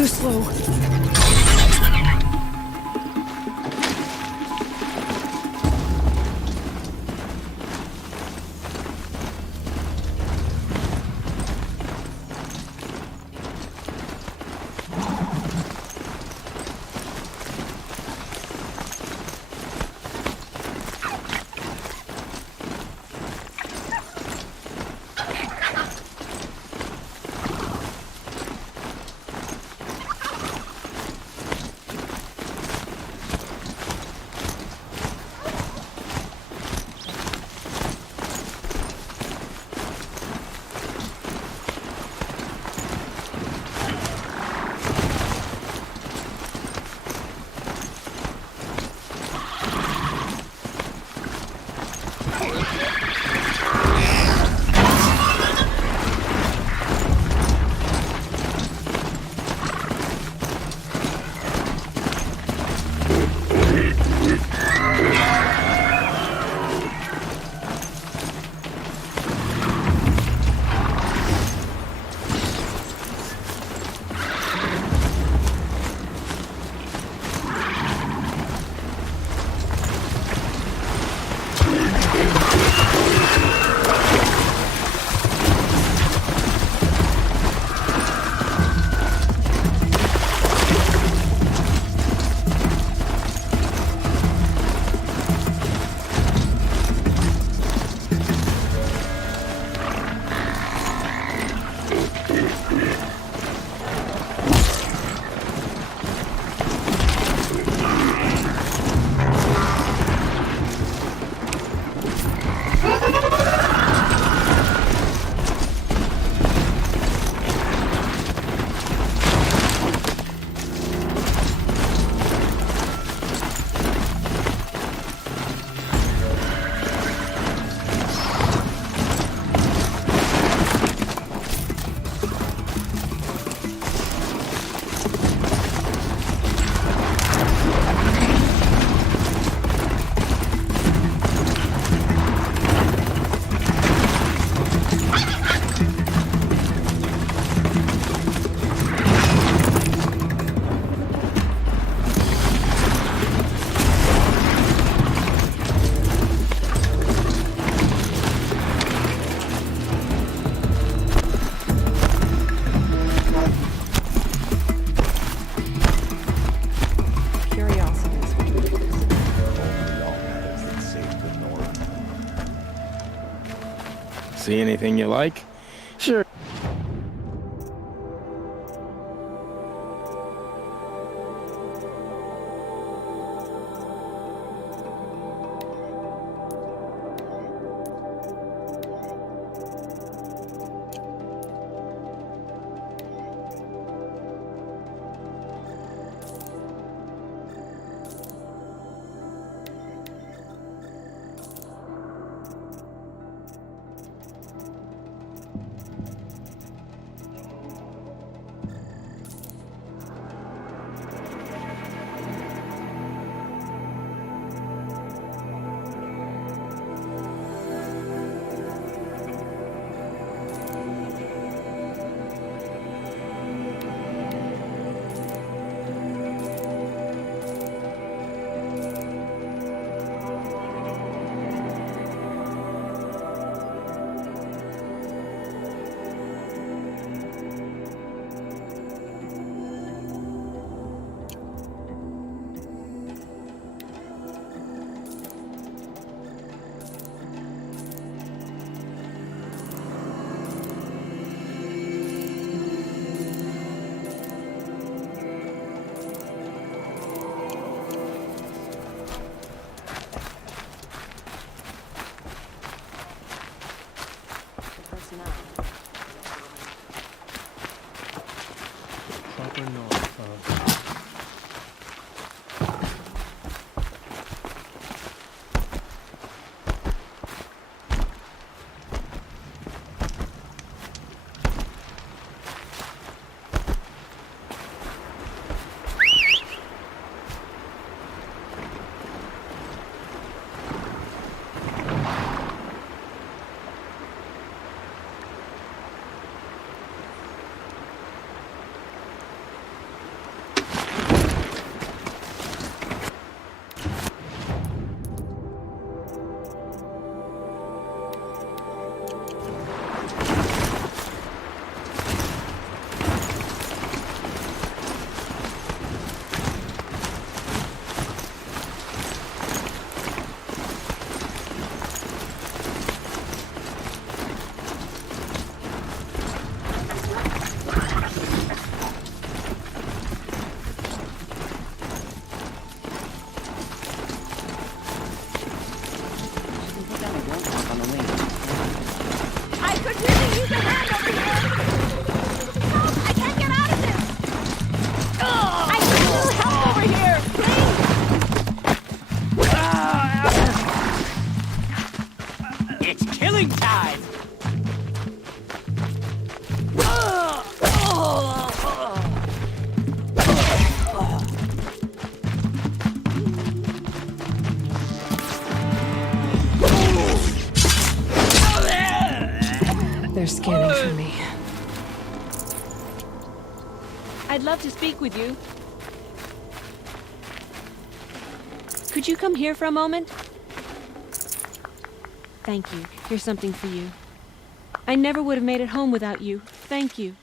too slow. See anything you like? Sure. I'd love to speak with you. Could you come here for a moment? Thank you. Here's something for you. I never would have made it home without you. Thank you.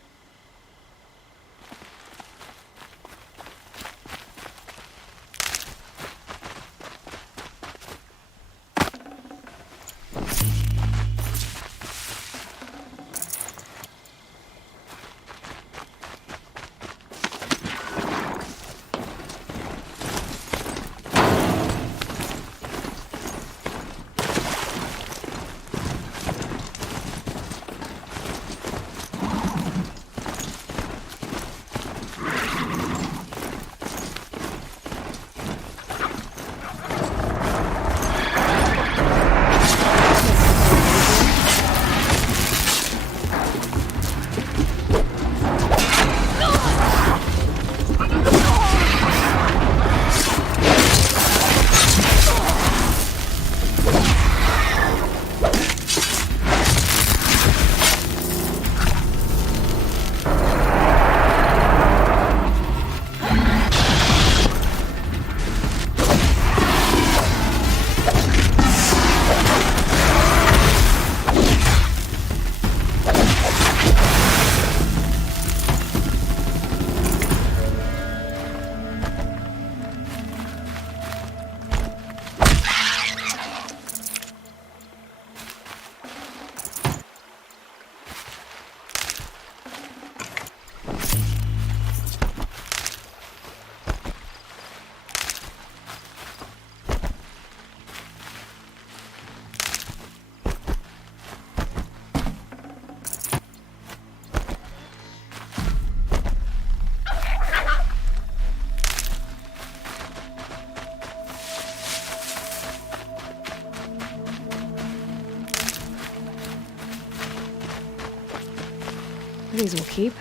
These will keep.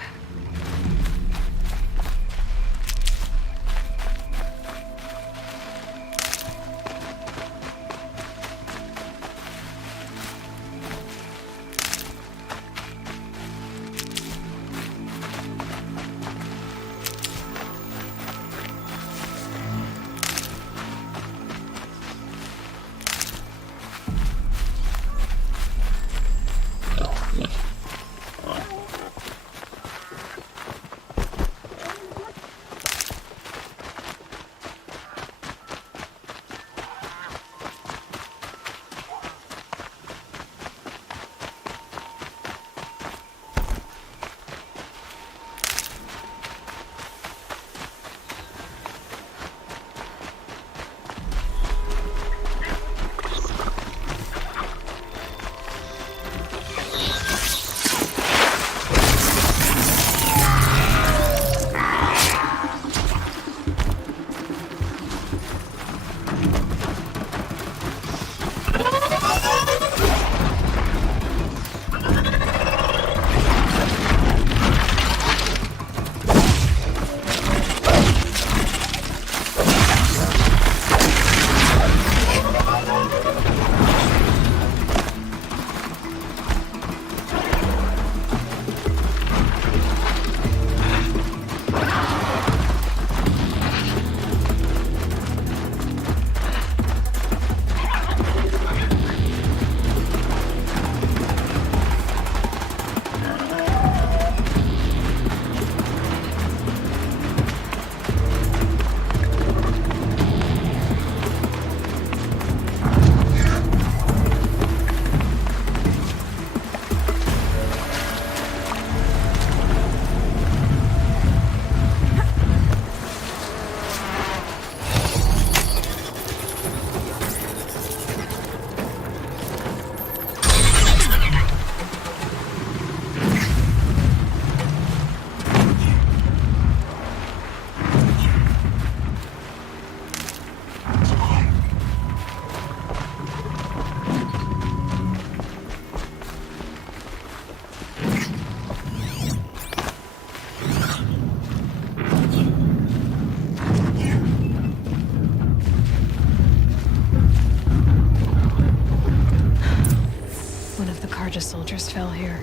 Carja soldiers fell here.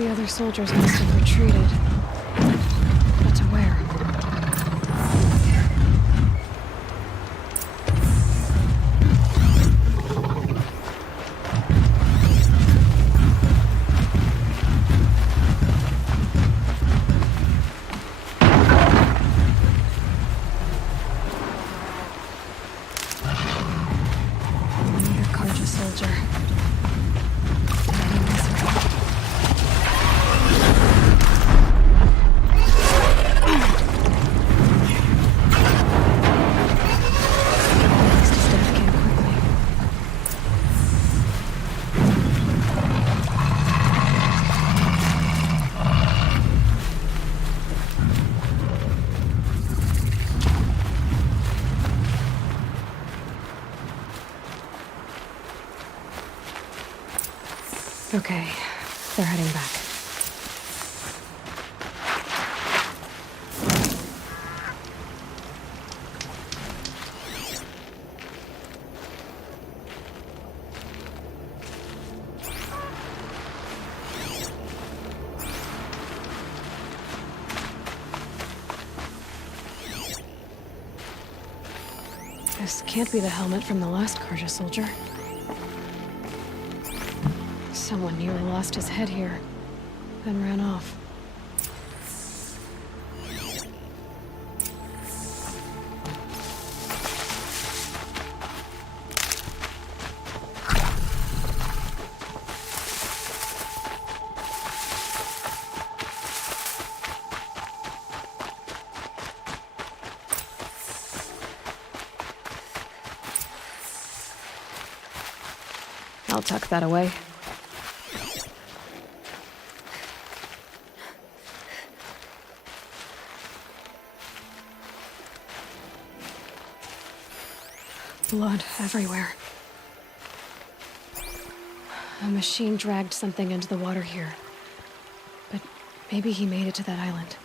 The other soldiers must have retreated. But to where? Another Karja soldier. Heading this way. At least his death came quickly. Okay, they're heading back. This can't be the helmet from the last Karja soldier. Someone nearly lost his head here, then ran off. I'll tuck that away. Blood everywhere. A machine dragged something into the water here. But maybe he made it to that island.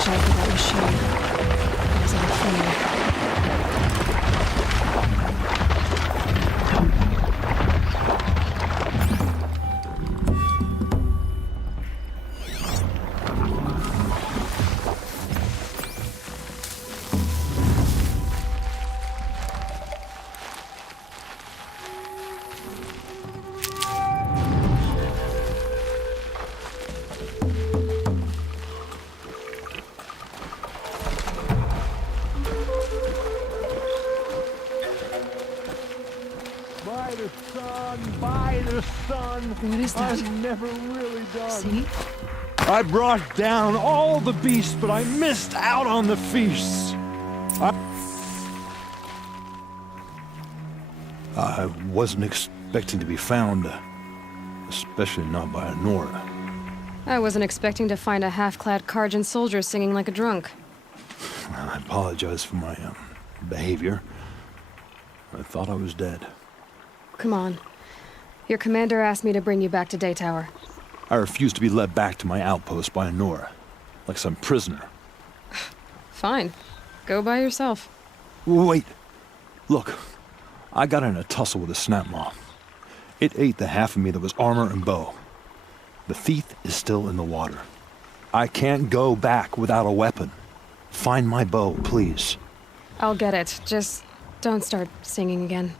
Watch out for that machine. It is unfamiliar. By the sun. What is that? I'm never really done. See? I brought down all the beasts, but I missed out on the feasts. I wasn't expecting to be found, especially not by Nora. I wasn't expecting to find a half-clad Karjan soldier singing like a drunk. I apologize for my behavior. I thought I was dead. Come on. Your commander asked me to bring you back to Daytower. I refused to be led back to my outpost by Nora, like some prisoner. Fine. Go by yourself. Wait. Look, I got in a tussle with a snapmaw. It ate the half of me that was armor and bow. The thief is still in the water. I can't go back without a weapon. Find my bow, please. I'll get it. Just don't start singing again.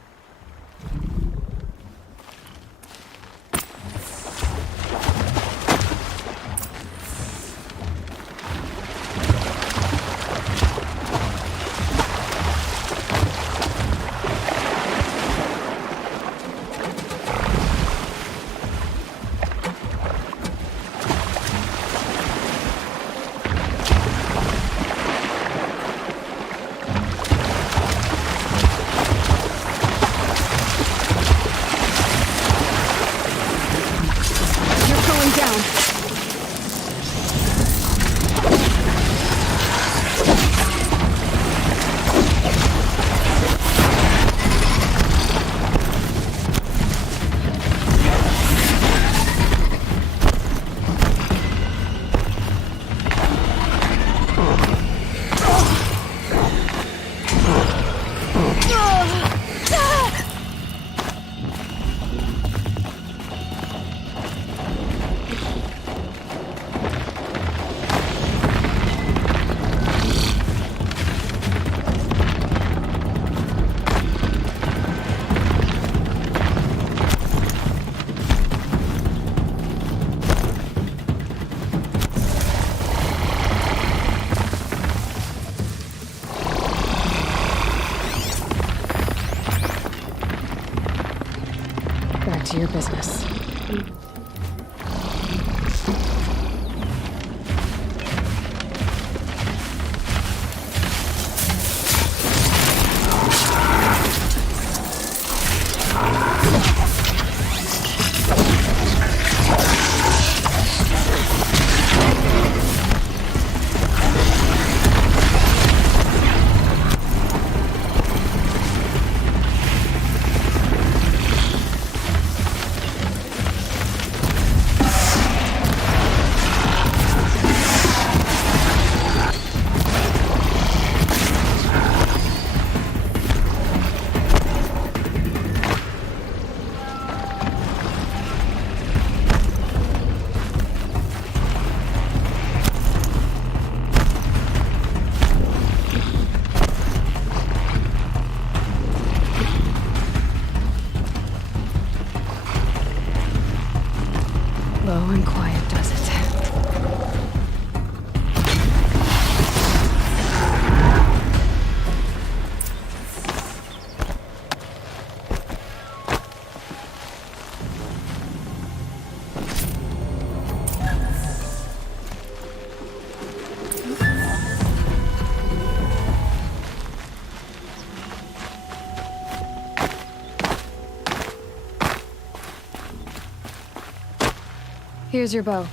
back to your business. Low and quiet does it. Here's your bow.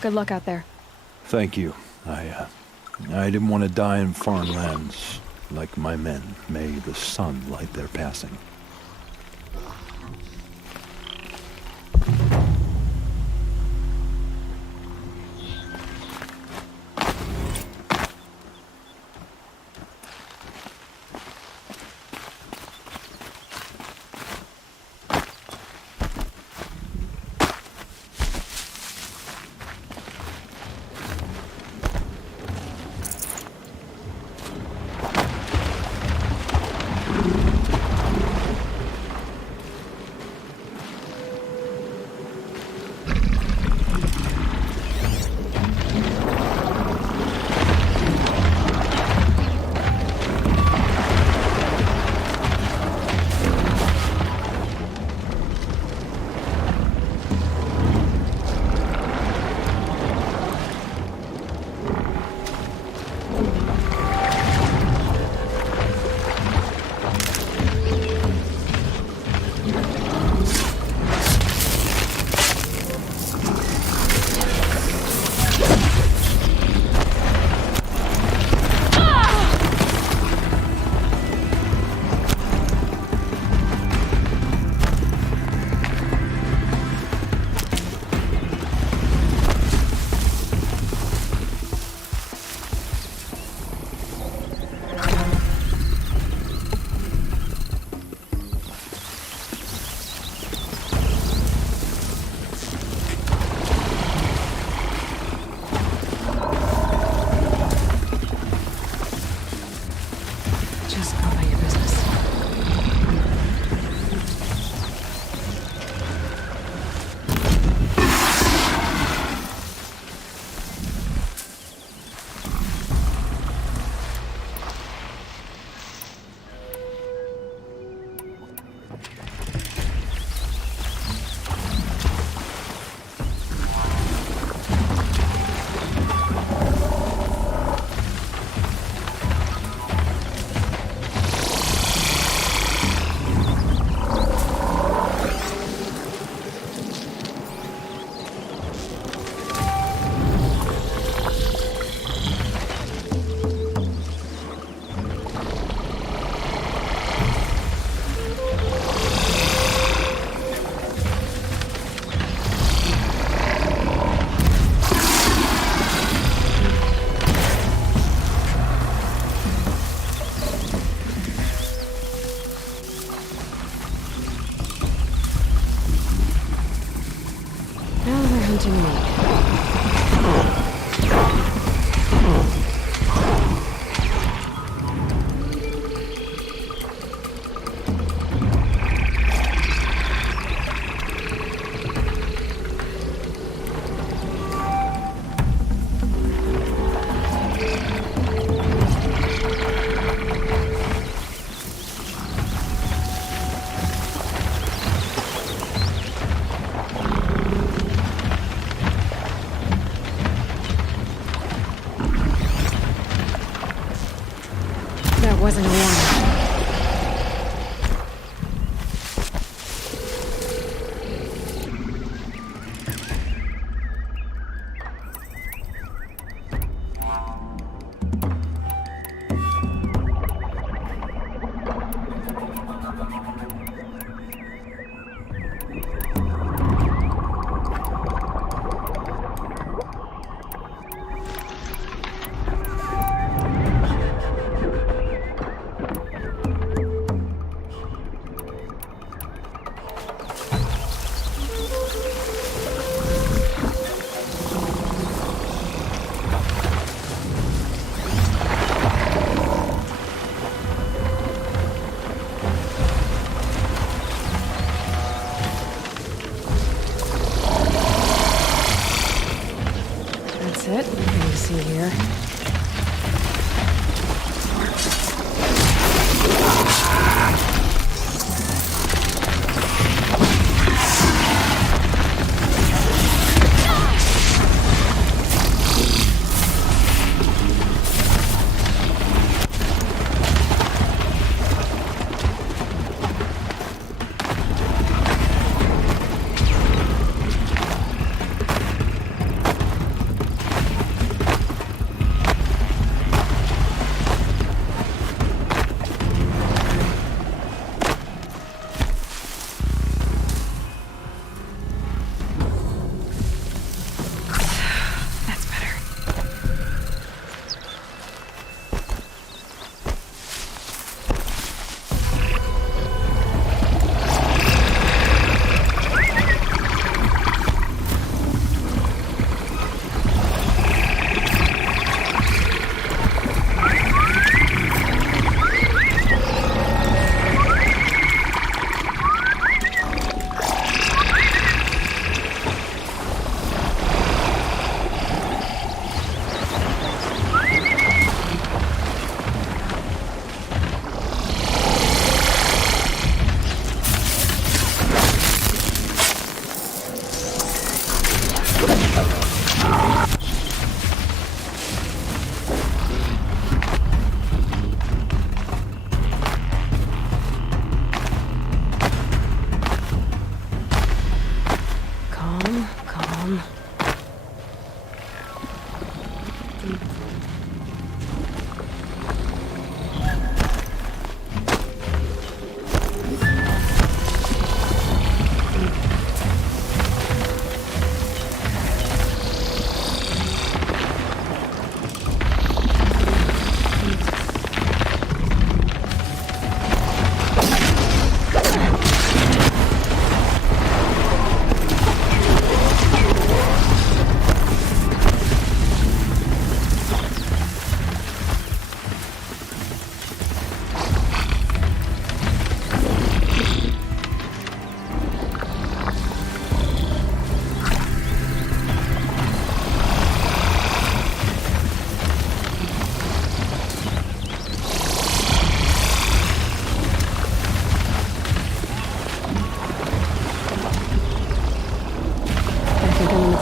Good luck out there. Thank you. I didn't want to die in foreign lands, like my men. May the sun light their passing. Just go about your business. Now they're hunting me.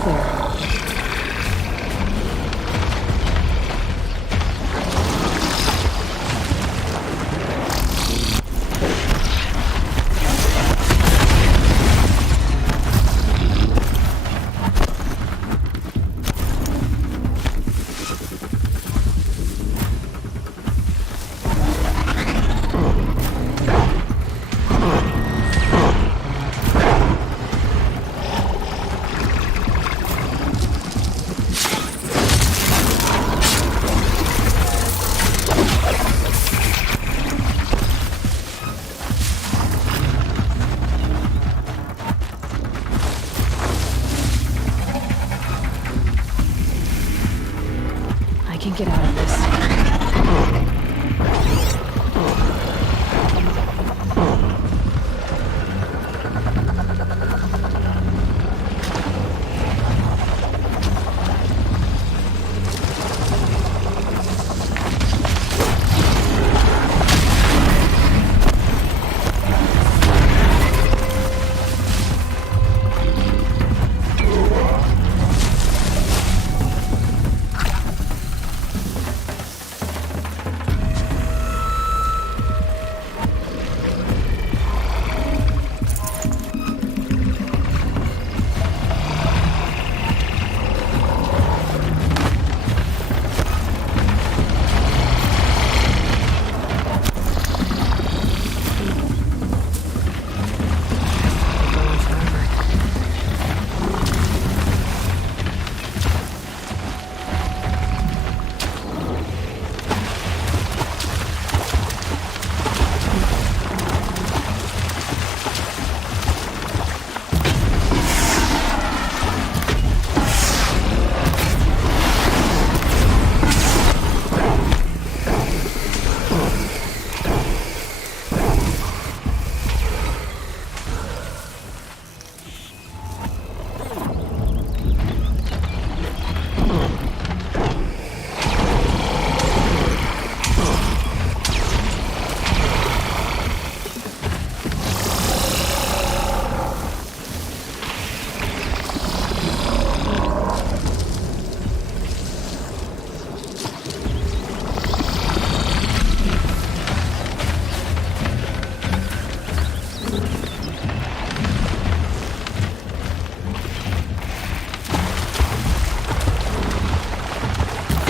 clear. I can get out of this.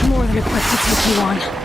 More than equipped to take you on.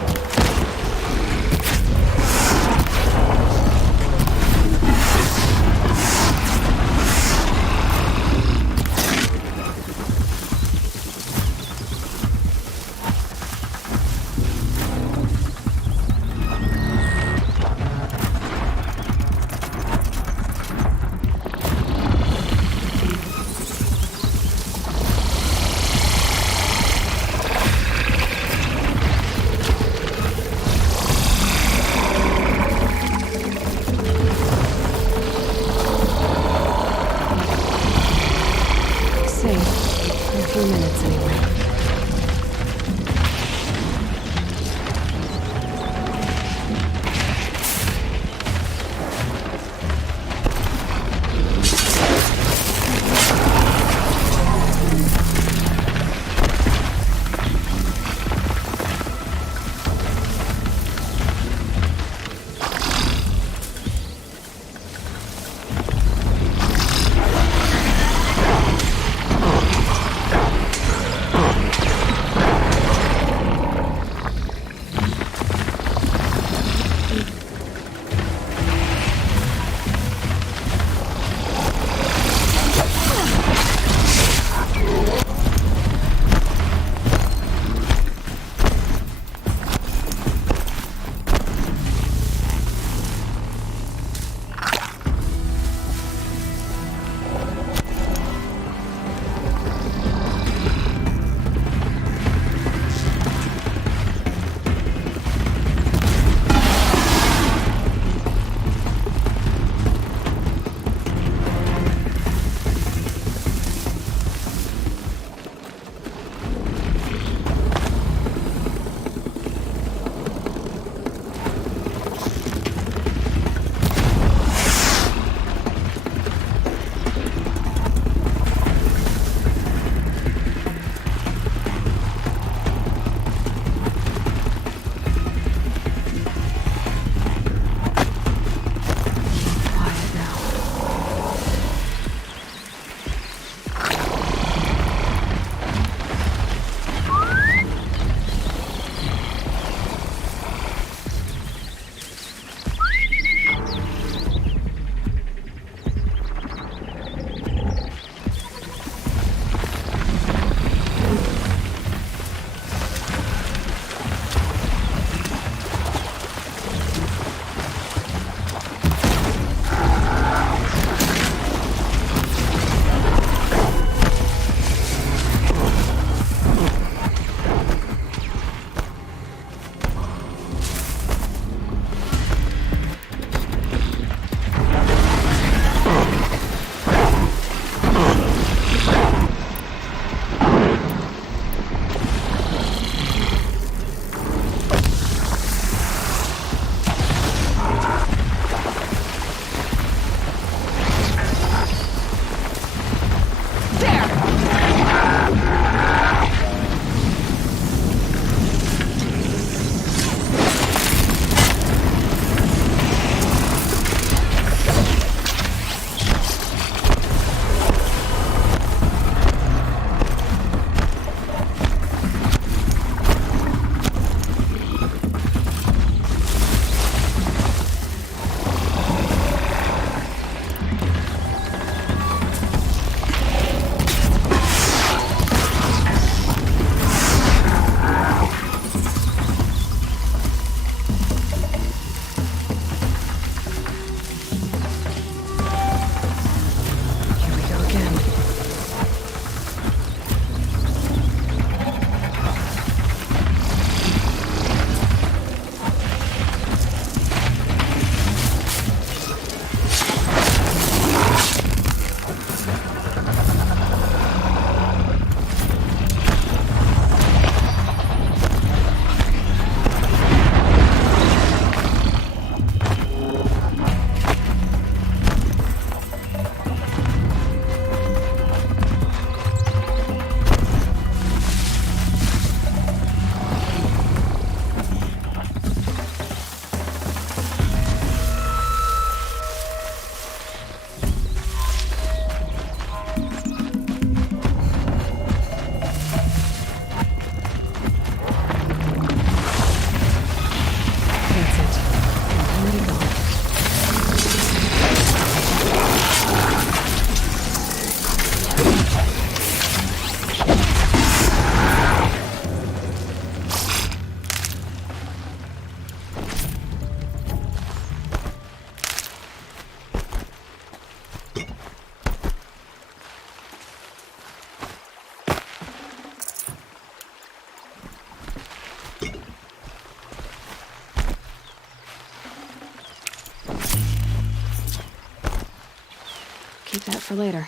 that for later.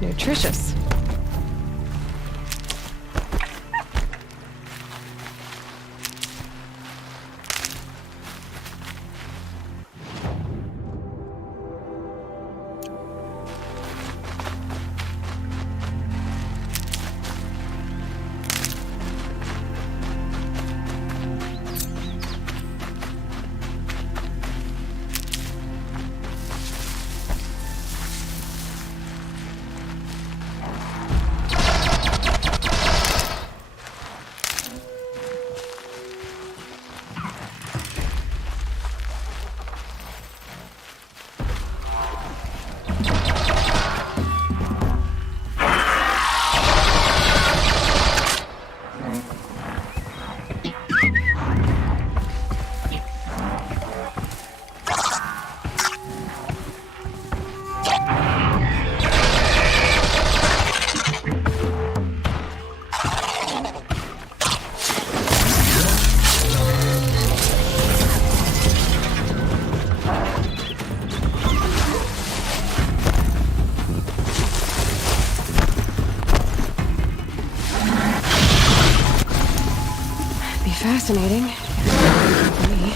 Nutritious. Fascinating. For me.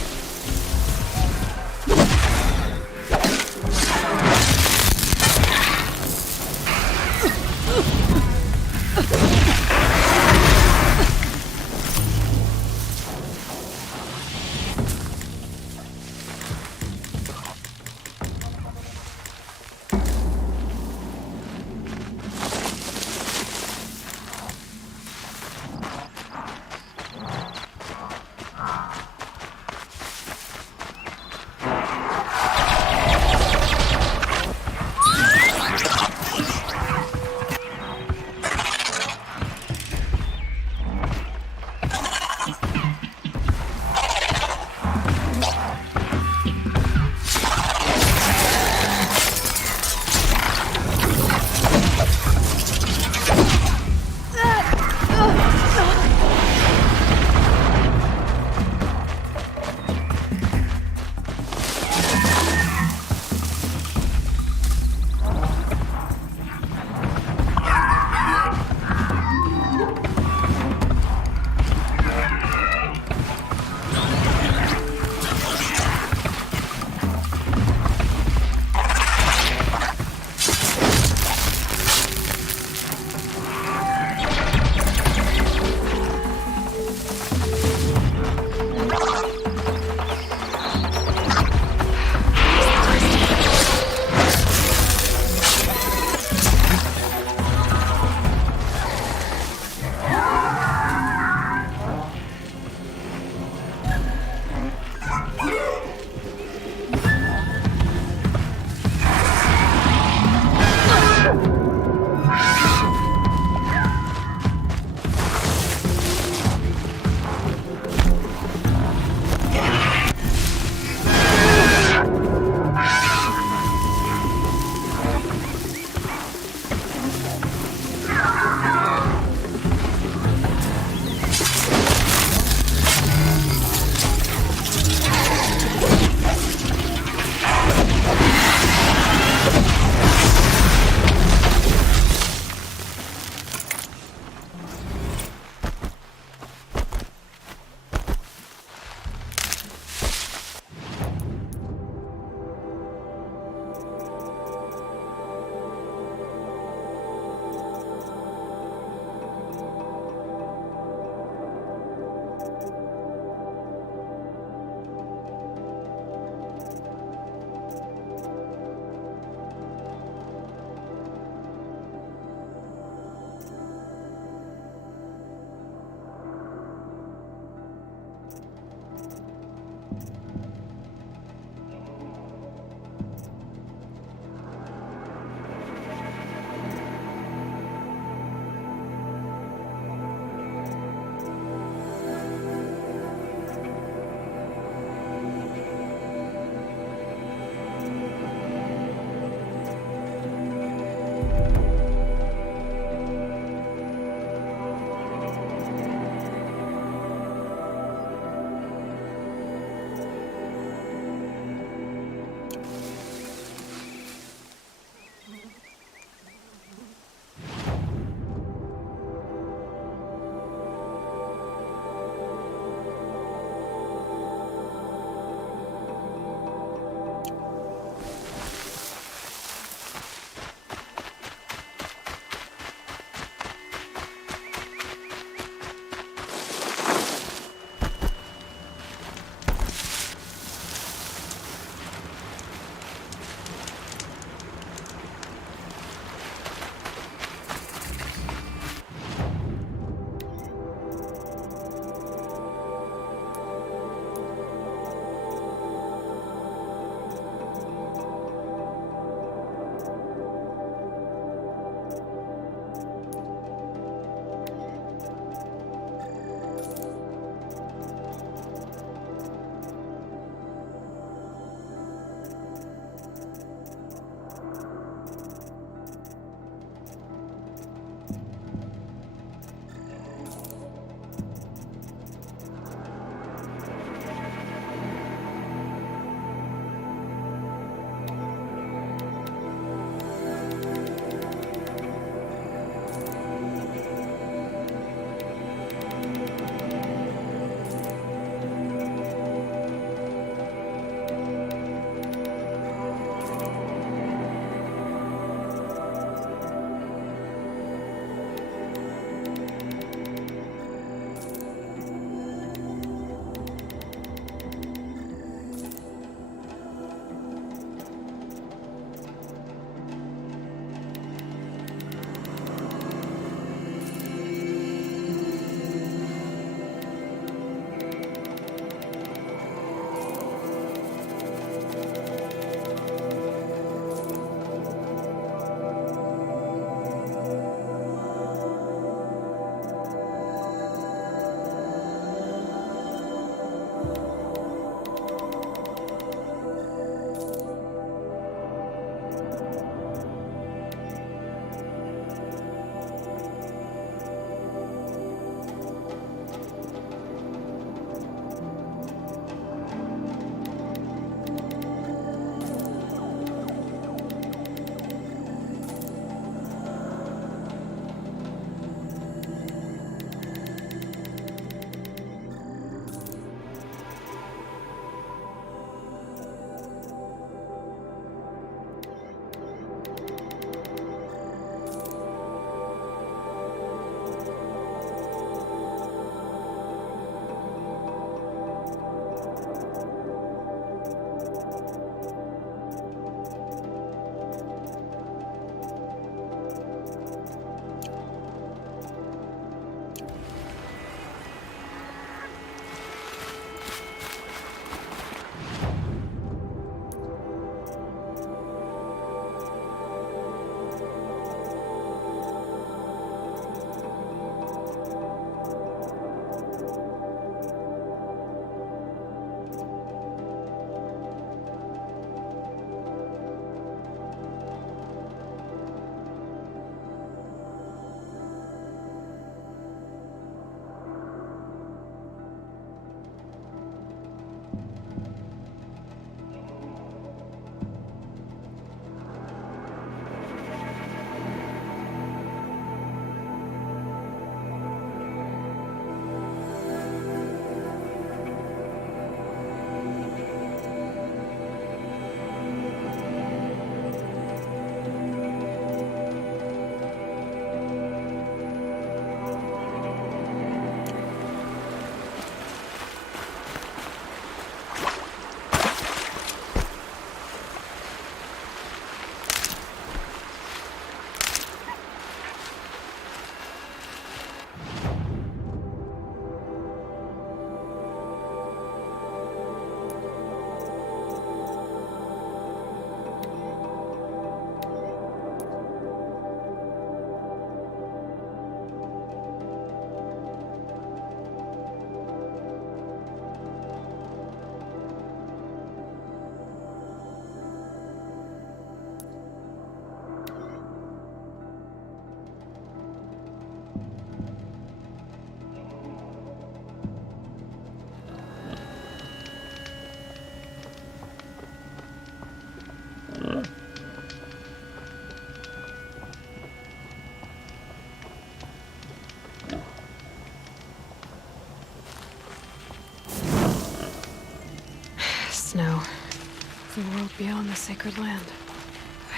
the world beyond the sacred land.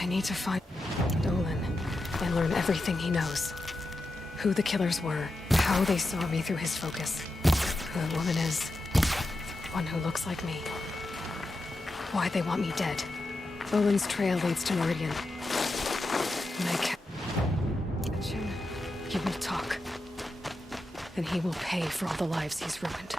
I need to find Olin and learn everything he knows. Who the killers were, how they saw me through his focus, who the woman is, one who looks like me. Why they want me dead. Olin's trail leads to Meridian. When I catch him, he will talk. And he will pay for all the lives he's ruined.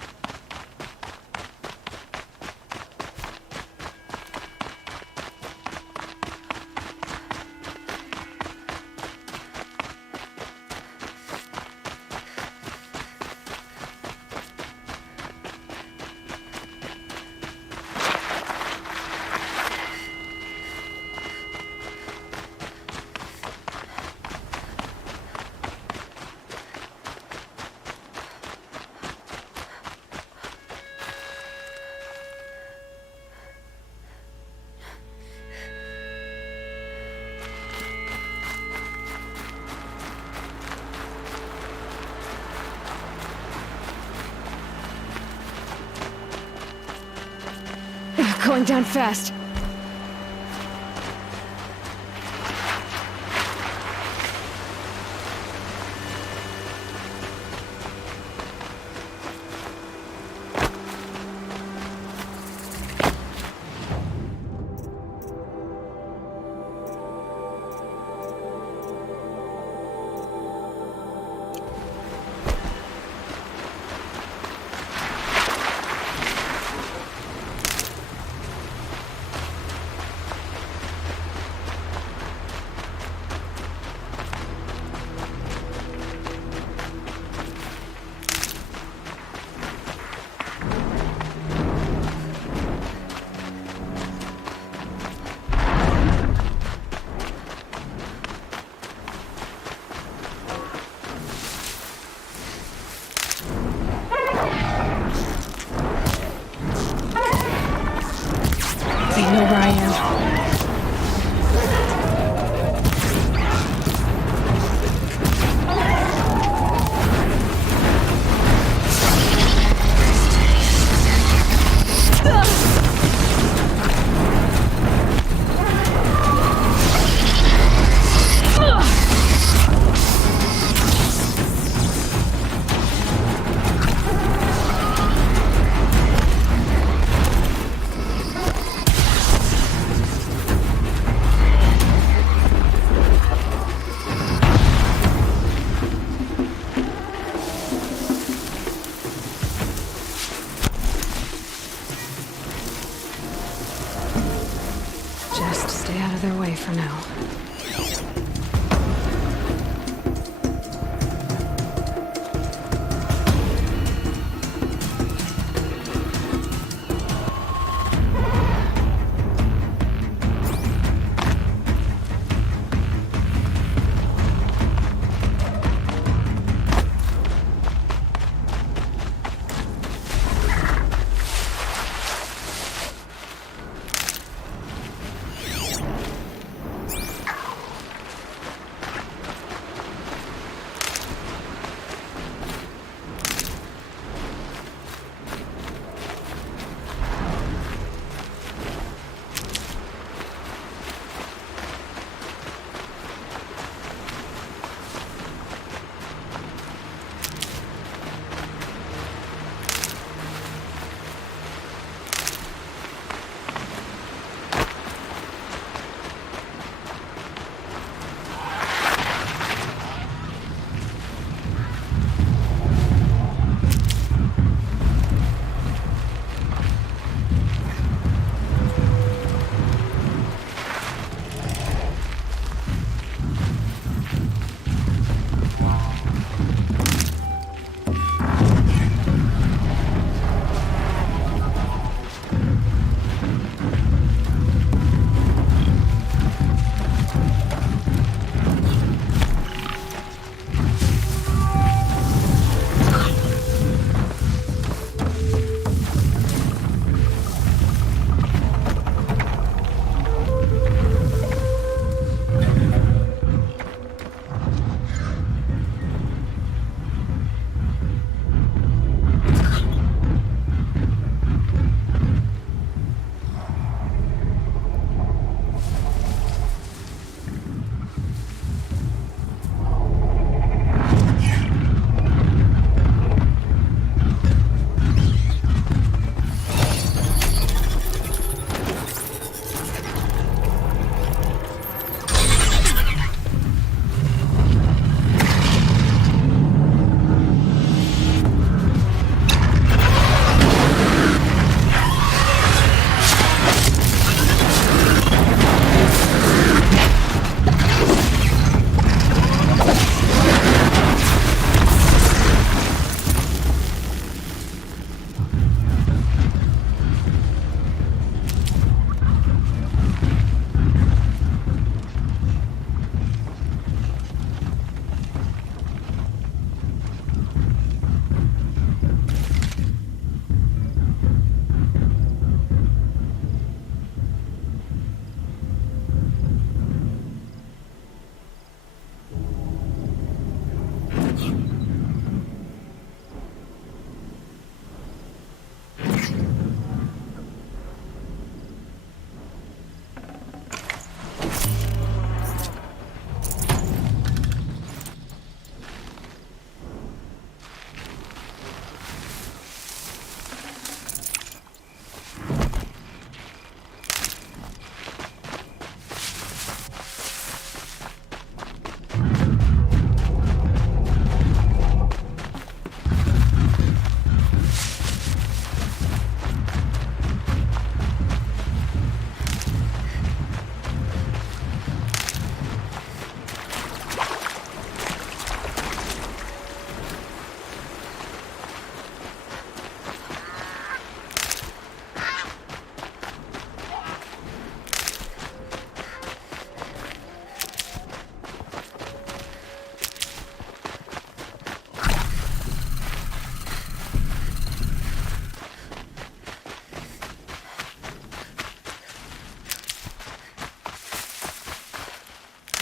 Going down fast.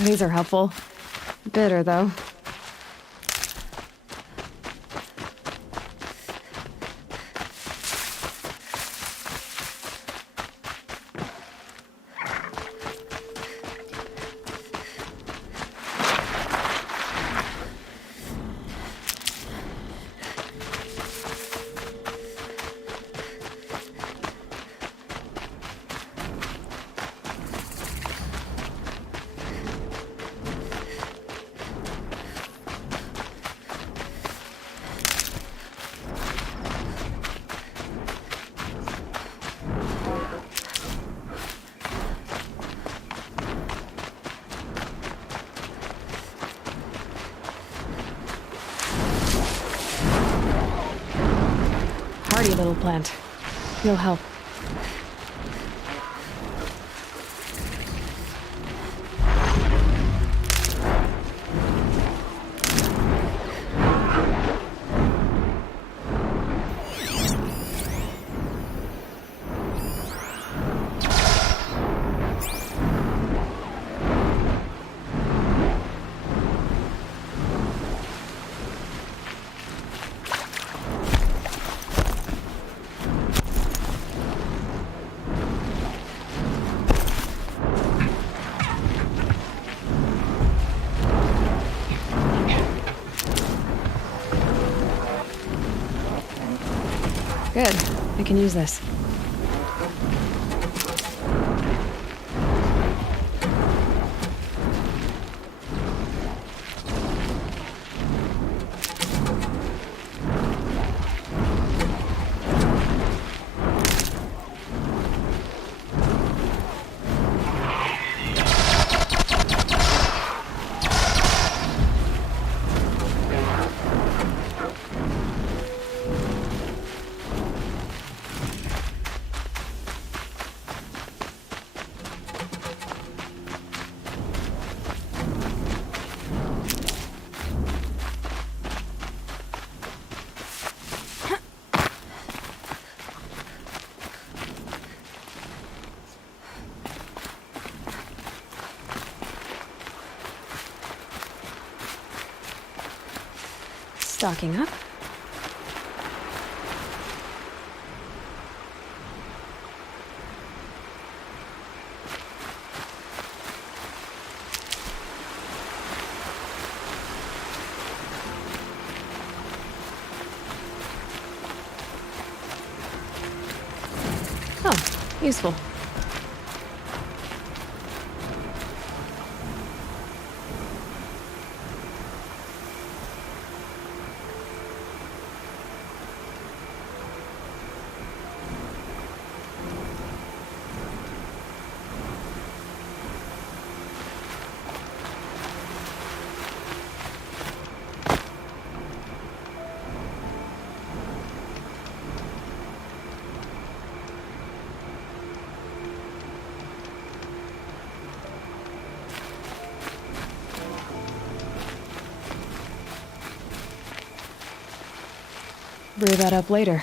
These are helpful. Bitter, though. Hardy little plant. You'll help. Good. I can use this. Stocking up. Oh, useful. Brew that up later.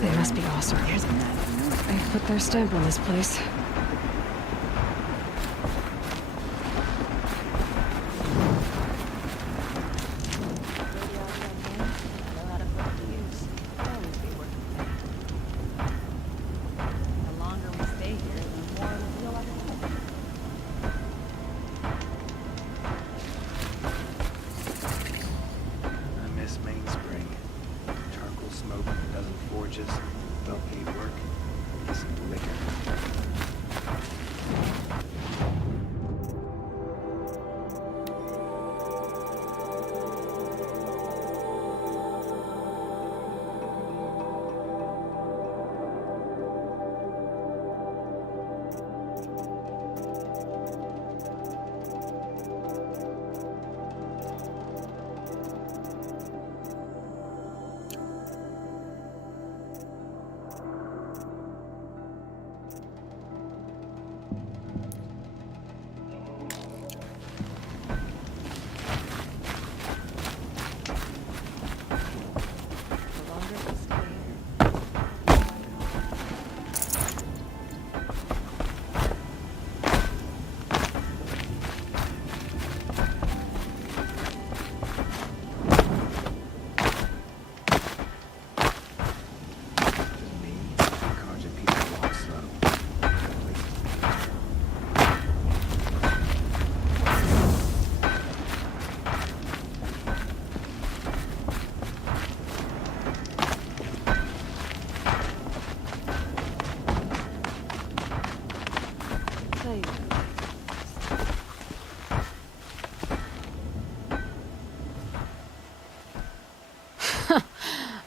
They must be awesome. They've put their stamp on this place. I miss Mainspring. Charcoal smoke, a dozen forges, well-paid work, decent liquor.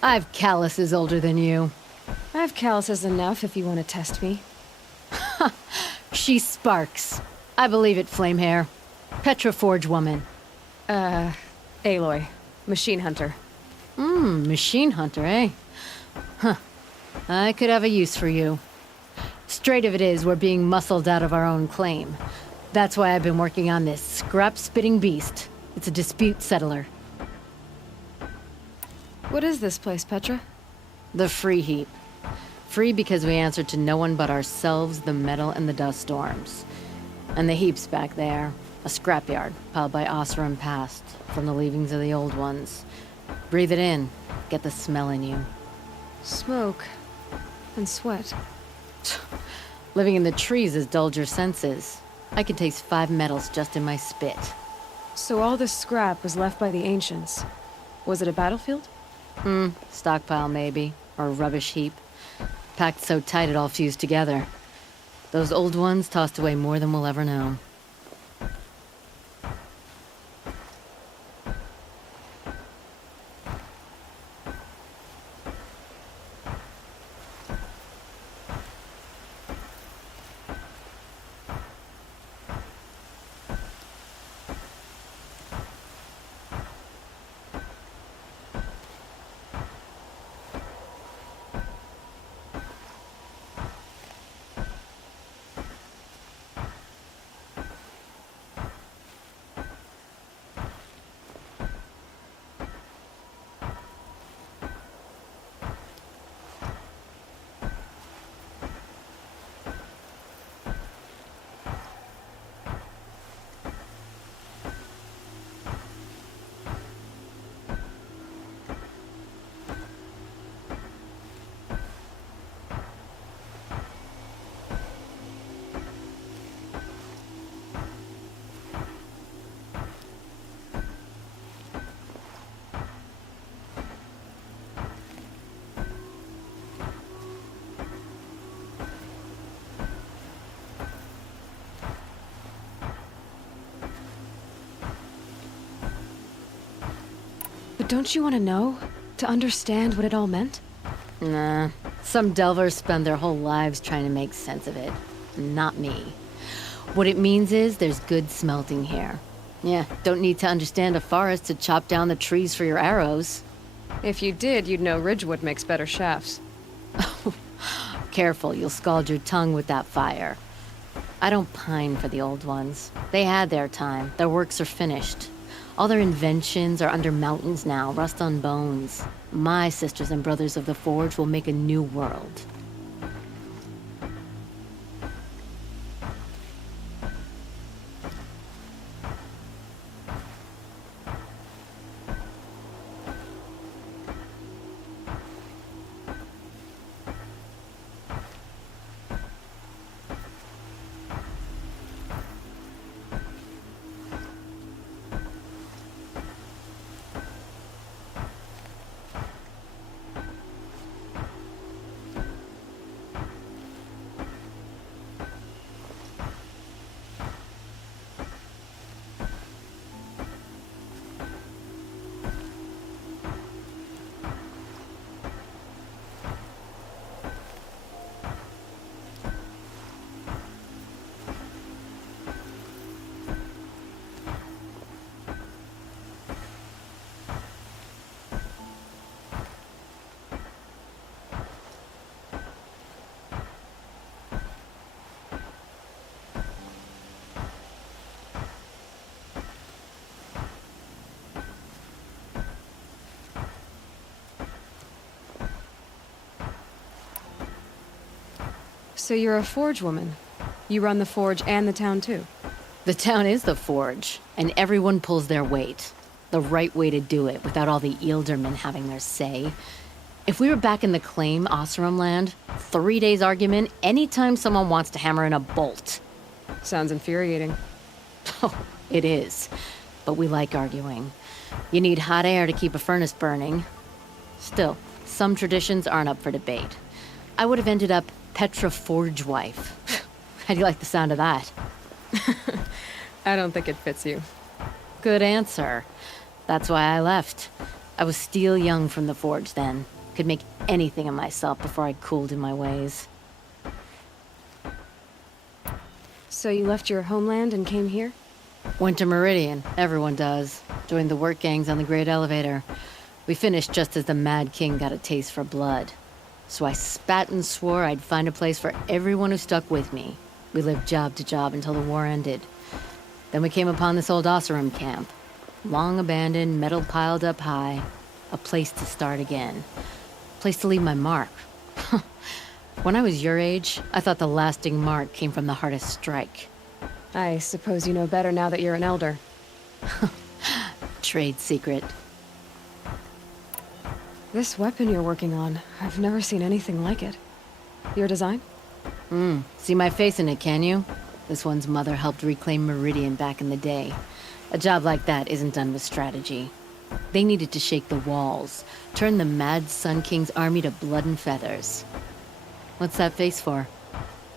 I've calluses older than you. I have calluses enough if you want to test me. She sparks. I believe it, Flamehair. Petra Forge woman. Aloy. Machine hunter. Machine hunter, eh? Huh. I could have a use for you. Straight of it is, we're being muscled out of our own claim. That's why I've been working on this scrap-spitting beast. It's a dispute settler. What is this place, Petra? The Free Heap. Free because we answer to no one but ourselves, the metal, and the dust storms. And the heap's back there. A scrapyard, piled by Osram past, from the leavings of the old ones. Breathe it in. Get the smell in you. Smoke. And sweat. Living in the trees has dulled your senses. I can taste 5 metals just in my spit. So all this scrap was left by the ancients. Was it a battlefield? Stockpile maybe, or a rubbish heap. Packed so tight it all fused together. Those old ones tossed away more than we'll ever know. But don't you want to know? To understand what it all meant? Nah. Some delvers spend their whole lives trying to make sense of it. Not me. What it means is there's good smelting here. Yeah, don't need to understand a forest to chop down the trees for your arrows. If you did, you'd know Ridgewood makes better shafts. Careful, you'll scald your tongue with that fire. I don't pine for the old ones. They had their time. Their works are finished. All their inventions are under mountains now, rust on bones. My sisters and brothers of the Forge will make a new world. So you're a Forge woman. You run the Forge and the town too. The town is the Forge, and everyone pulls their weight. The right way to do it, without all the Eildermen having their say. If we were back in the claim Osram land, 3 days argument anytime someone wants to hammer in a bolt. Sounds infuriating. Oh, it is. But we like arguing. You need hot air to keep a furnace burning. Still, some traditions aren't up for debate. I would have ended up Petra Forge wife. How do you like the sound of that? I don't think it fits you. Good answer. That's why I left. I was still young from the Forge then. Could make anything of myself before I cooled in my ways. So you left your homeland and came here? Went to Meridian. Everyone does. Joined the work gangs on the Great Elevator. We finished just as the Mad King got a taste for blood. So I spat and swore I'd find a place for everyone who stuck with me. We lived job to job until the war ended. Then we came upon this old Oseram camp. Long abandoned, metal piled up high. A place to start again. A place to leave my mark. When I was your age, I thought the lasting mark came from the hardest strike. I suppose you know better now that you're an elder. Trade secret. This weapon you're working on, I've never seen anything like it. Your design? See my face in it, can you? This one's mother helped reclaim Meridian back in the day. A job like that isn't done with strategy. They needed to shake the walls, turn the Mad Sun King's army to blood and feathers. What's that face for?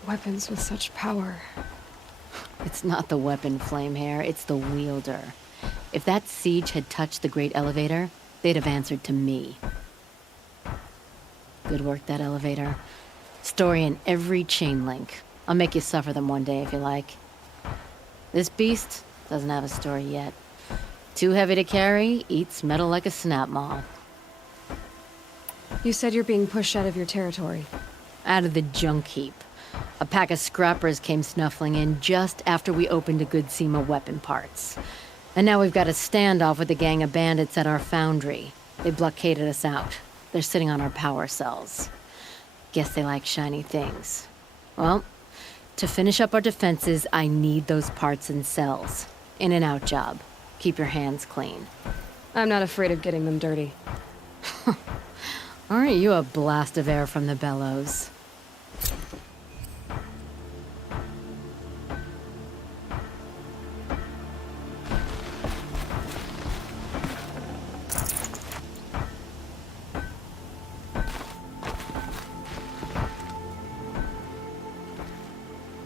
Weapons with such power. It's not the weapon, Flamehair, it's the wielder. If that siege had touched the Great Elevator, they'd have answered to me. Good work, that elevator. Story in every chain link. I'll make you suffer them one day if you like. This beast doesn't have a story yet. Too heavy to carry, eats metal like a snap maw. You said you're being pushed out of your territory. Out of the junk heap. A pack of scrappers came snuffling in just after we opened a good seam of weapon parts. And now we've got a standoff with a gang of bandits at our foundry. They blockaded us out. They're sitting on our power cells. Guess they like shiny things. Well, to finish up our defenses, I need those parts and cells. In and out job. Keep your hands clean. I'm not afraid of getting them dirty. Aren't you a blast of air from the bellows?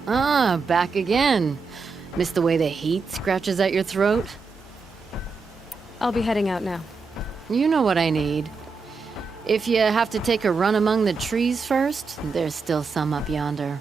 Ah, back again. Miss the way the heat scratches at your throat? I'll be heading out now. You know what I need. If you have to take a run among the trees first, there's still some up yonder.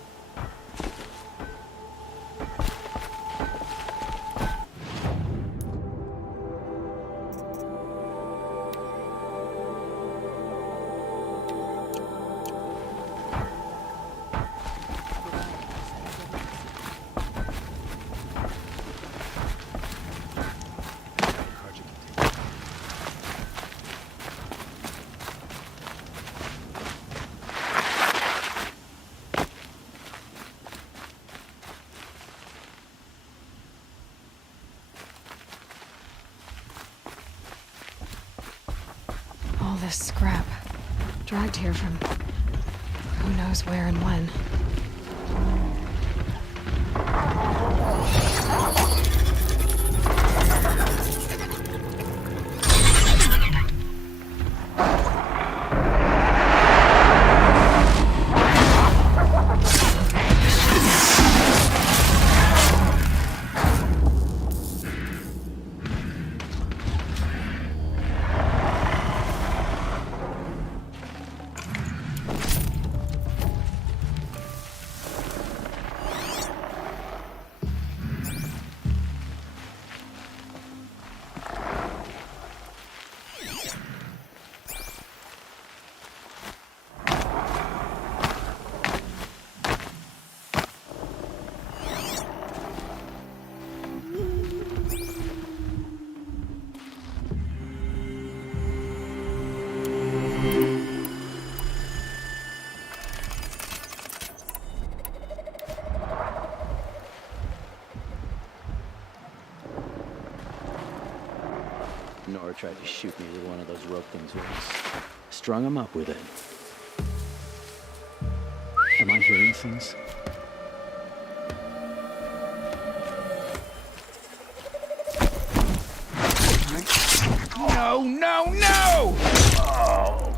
All this scrap. Dragged here from who knows where and when. Nora tried to shoot me with one of those rope things once. Strung him up with it. Am I hearing things? No, no, no! Oh.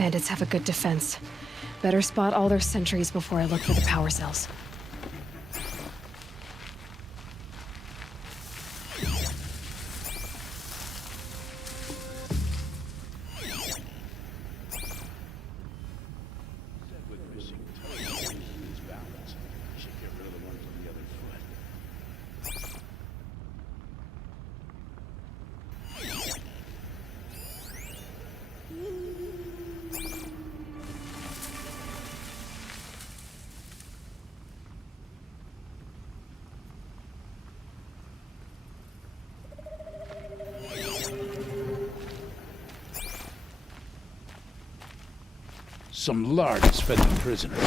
Bandits have a good defense. Better spot all their sentries before I look for the power cells. Some lard is fed to prisoners.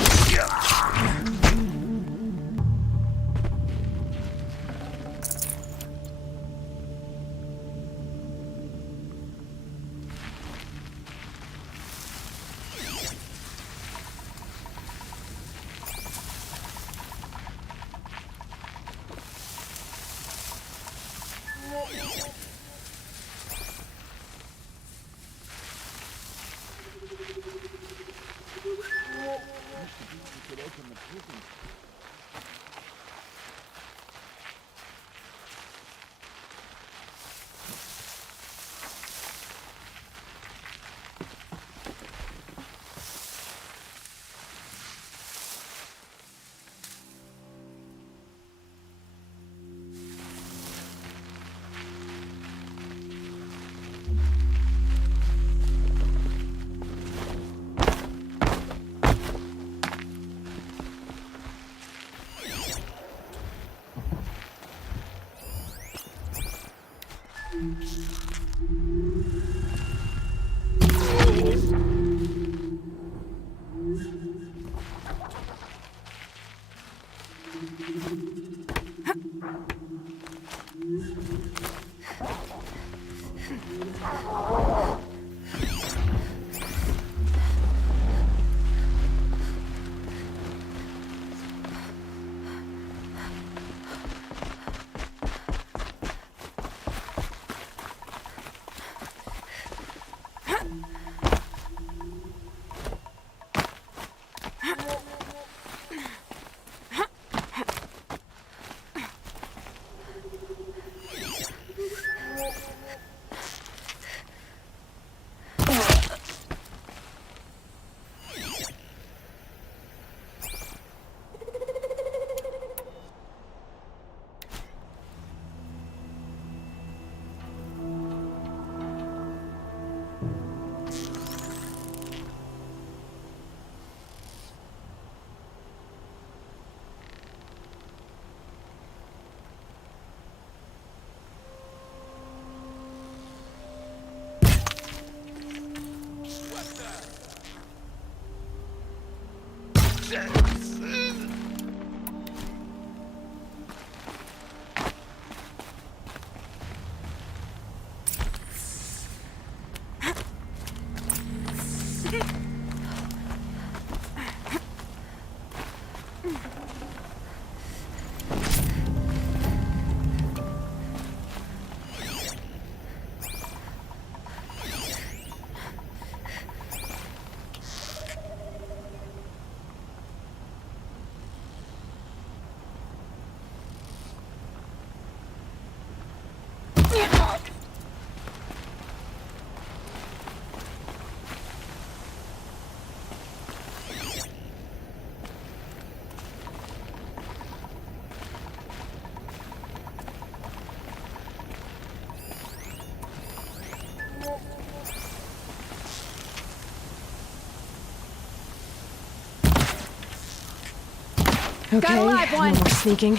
Okay, alive no one. more sneaking.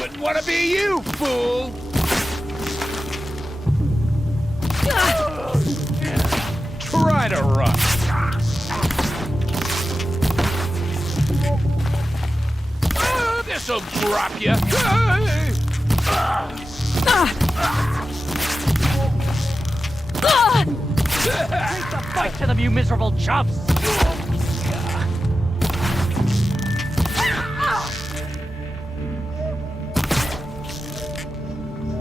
Wouldn't want to be you, fool! Try to run. This'll drop you. Fight to them, you miserable chumps!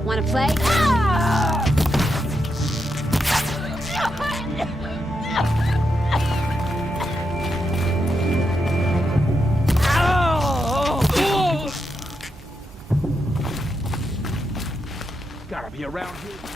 Wanna play? Ah! Gotta be around here.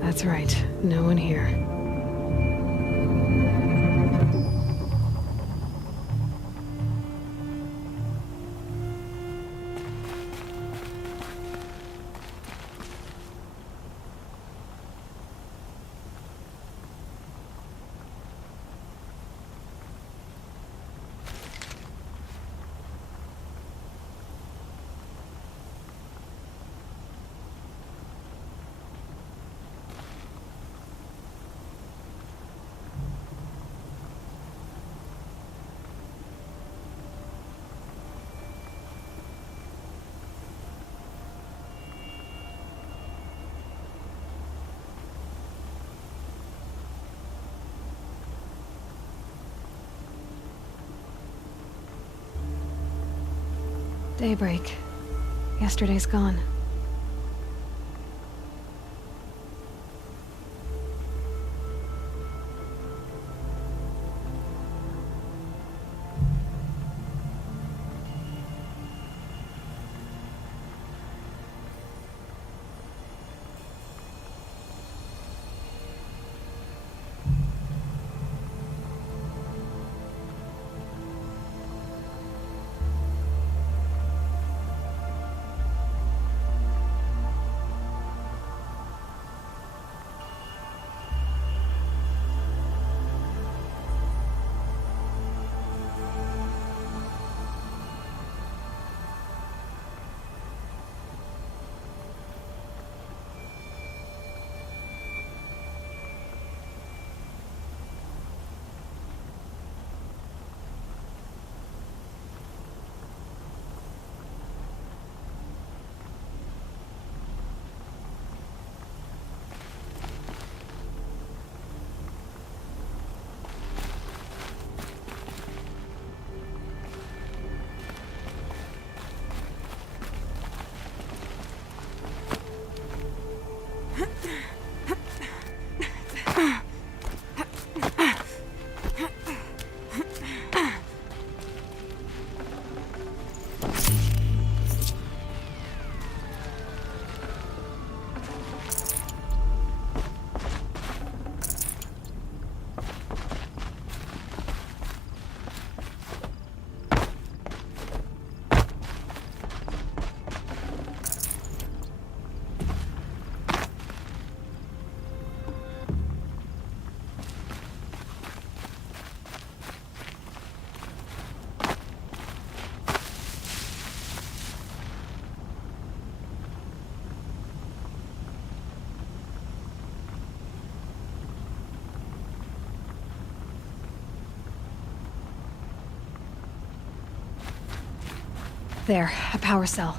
That's right. No one here. Daybreak. Yesterday's gone. There, a power cell.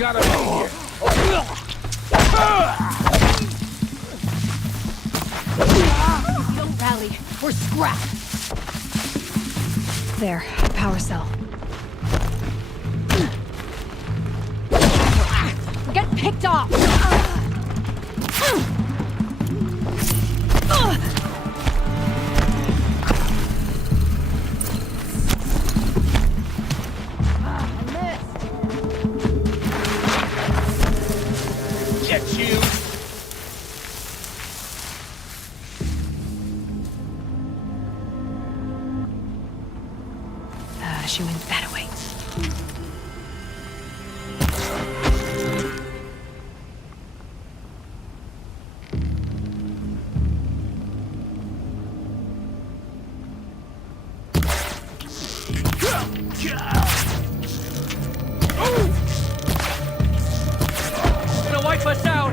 gotta be here. If you don't rally, we're scrapped. There, power cell. We're getting picked off! Get you! Shooing that away. Gonna wipe us out!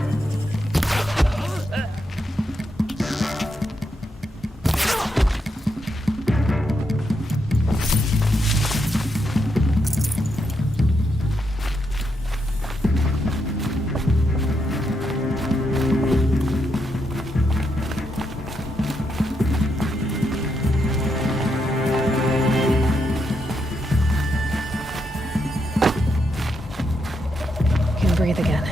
Can breathe again.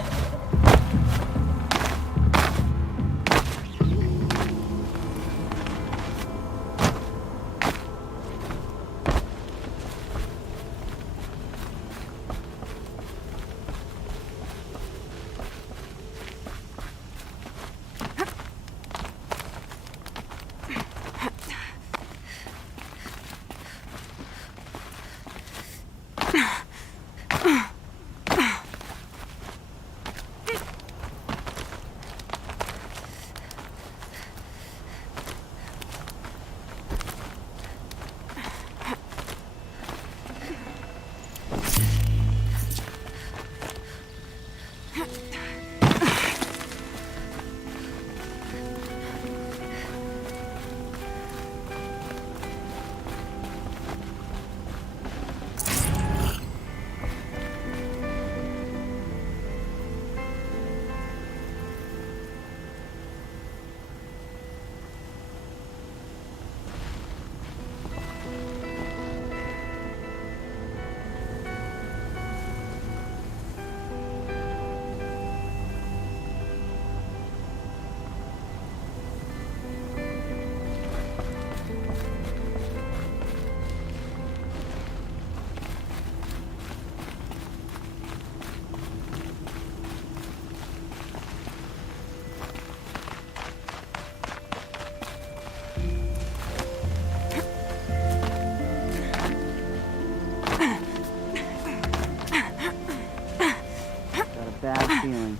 Bad feeling.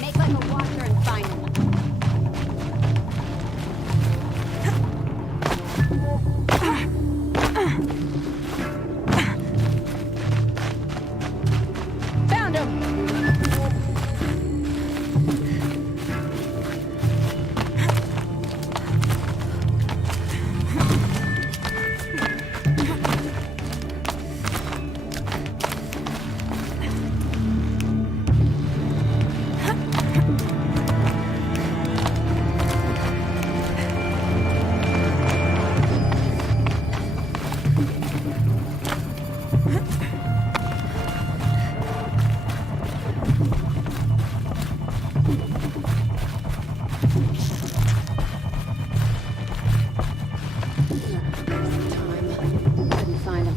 Make like a walker and find them. Found him! Couldn't find him.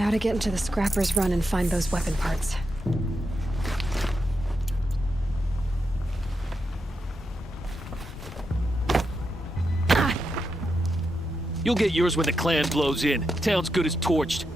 Now to get into the Scrapper's Run and find those weapon parts. You'll get yours when the clan blows in. Town's good as torched.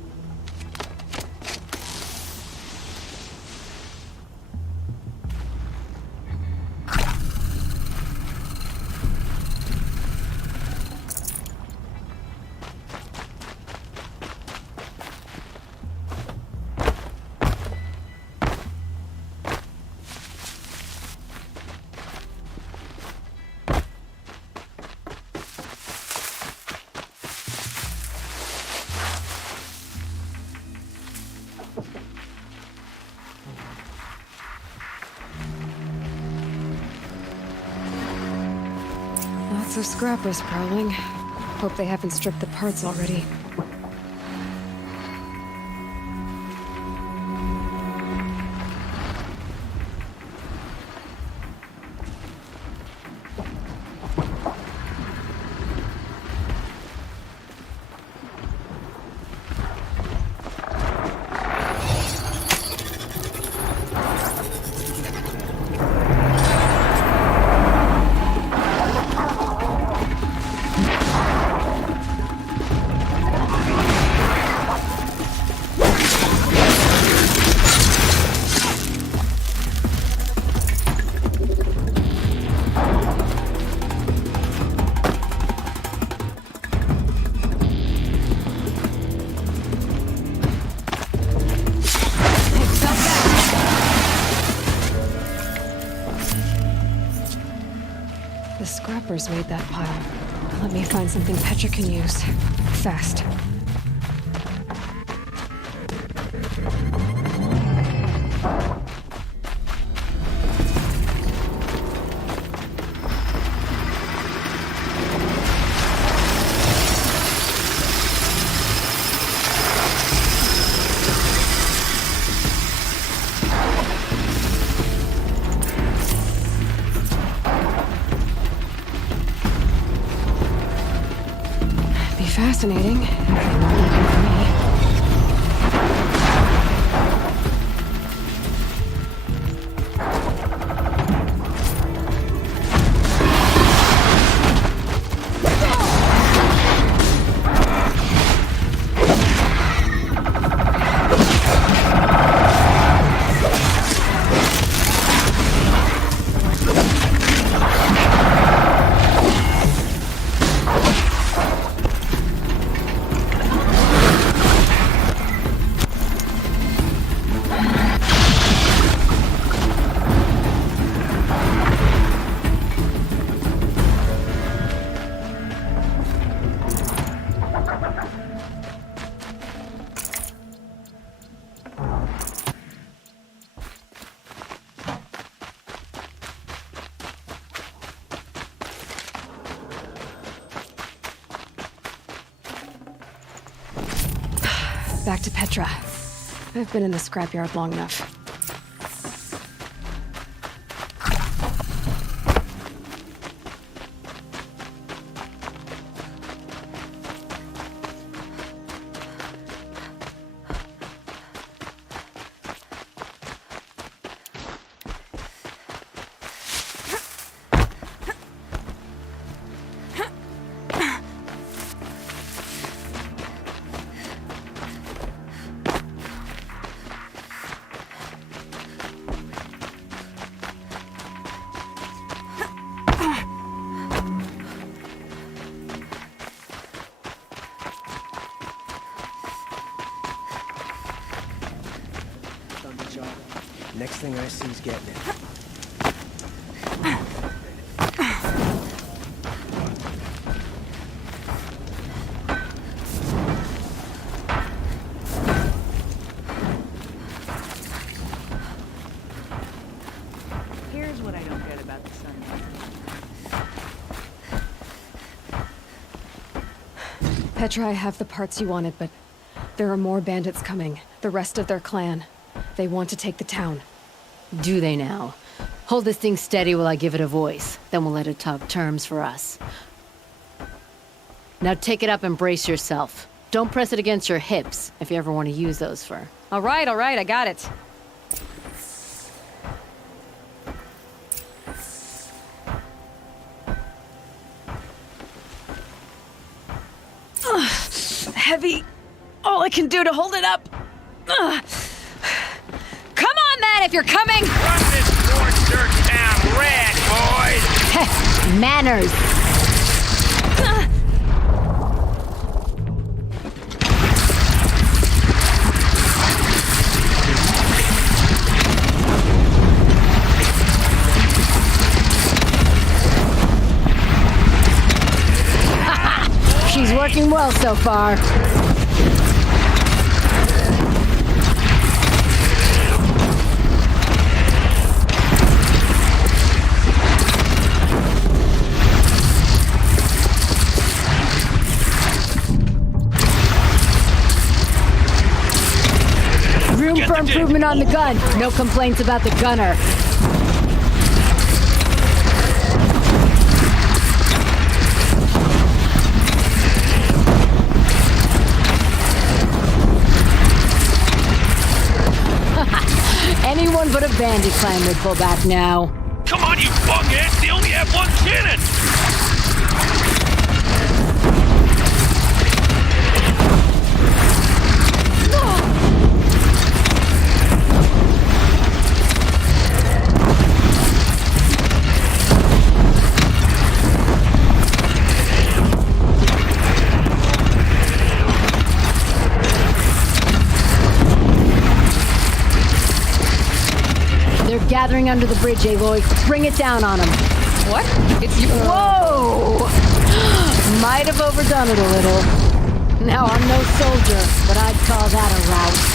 Lots of scrappers prowling. Hope they haven't stripped the parts already. The scrappers made that pile. Let me find something Petra can use. Fast. Fascinating. Not even for me. Back to Petra. I've been in the scrapyard long enough. Done the job. Next thing I see is getting it. Here's what I don't get about the sun. Petra, I have the parts you wanted, but there are more bandits coming. The rest of their clan. They want to take the town. Do they now? Hold this thing steady while I give it a voice. Then we'll let it talk terms for us. Now take it up and brace yourself. don't press it against your hips if you ever want to use those for... All right, I got it. Heavy. All I can do to hold it up. Come on, then, if you're coming! Run this Ford town red, boys! Manners! She's working well so far. Room for improvement on the gun. No complaints about the gunner. Anyone but a bandit clan would pull back now. Come on, you fuckheads! They only have one cannon! They're gathering under the bridge, Aloy. Bring it down on them. What? It's you. Whoa! Might have overdone it a little. Now, I'm no soldier, but I'd call that a rout.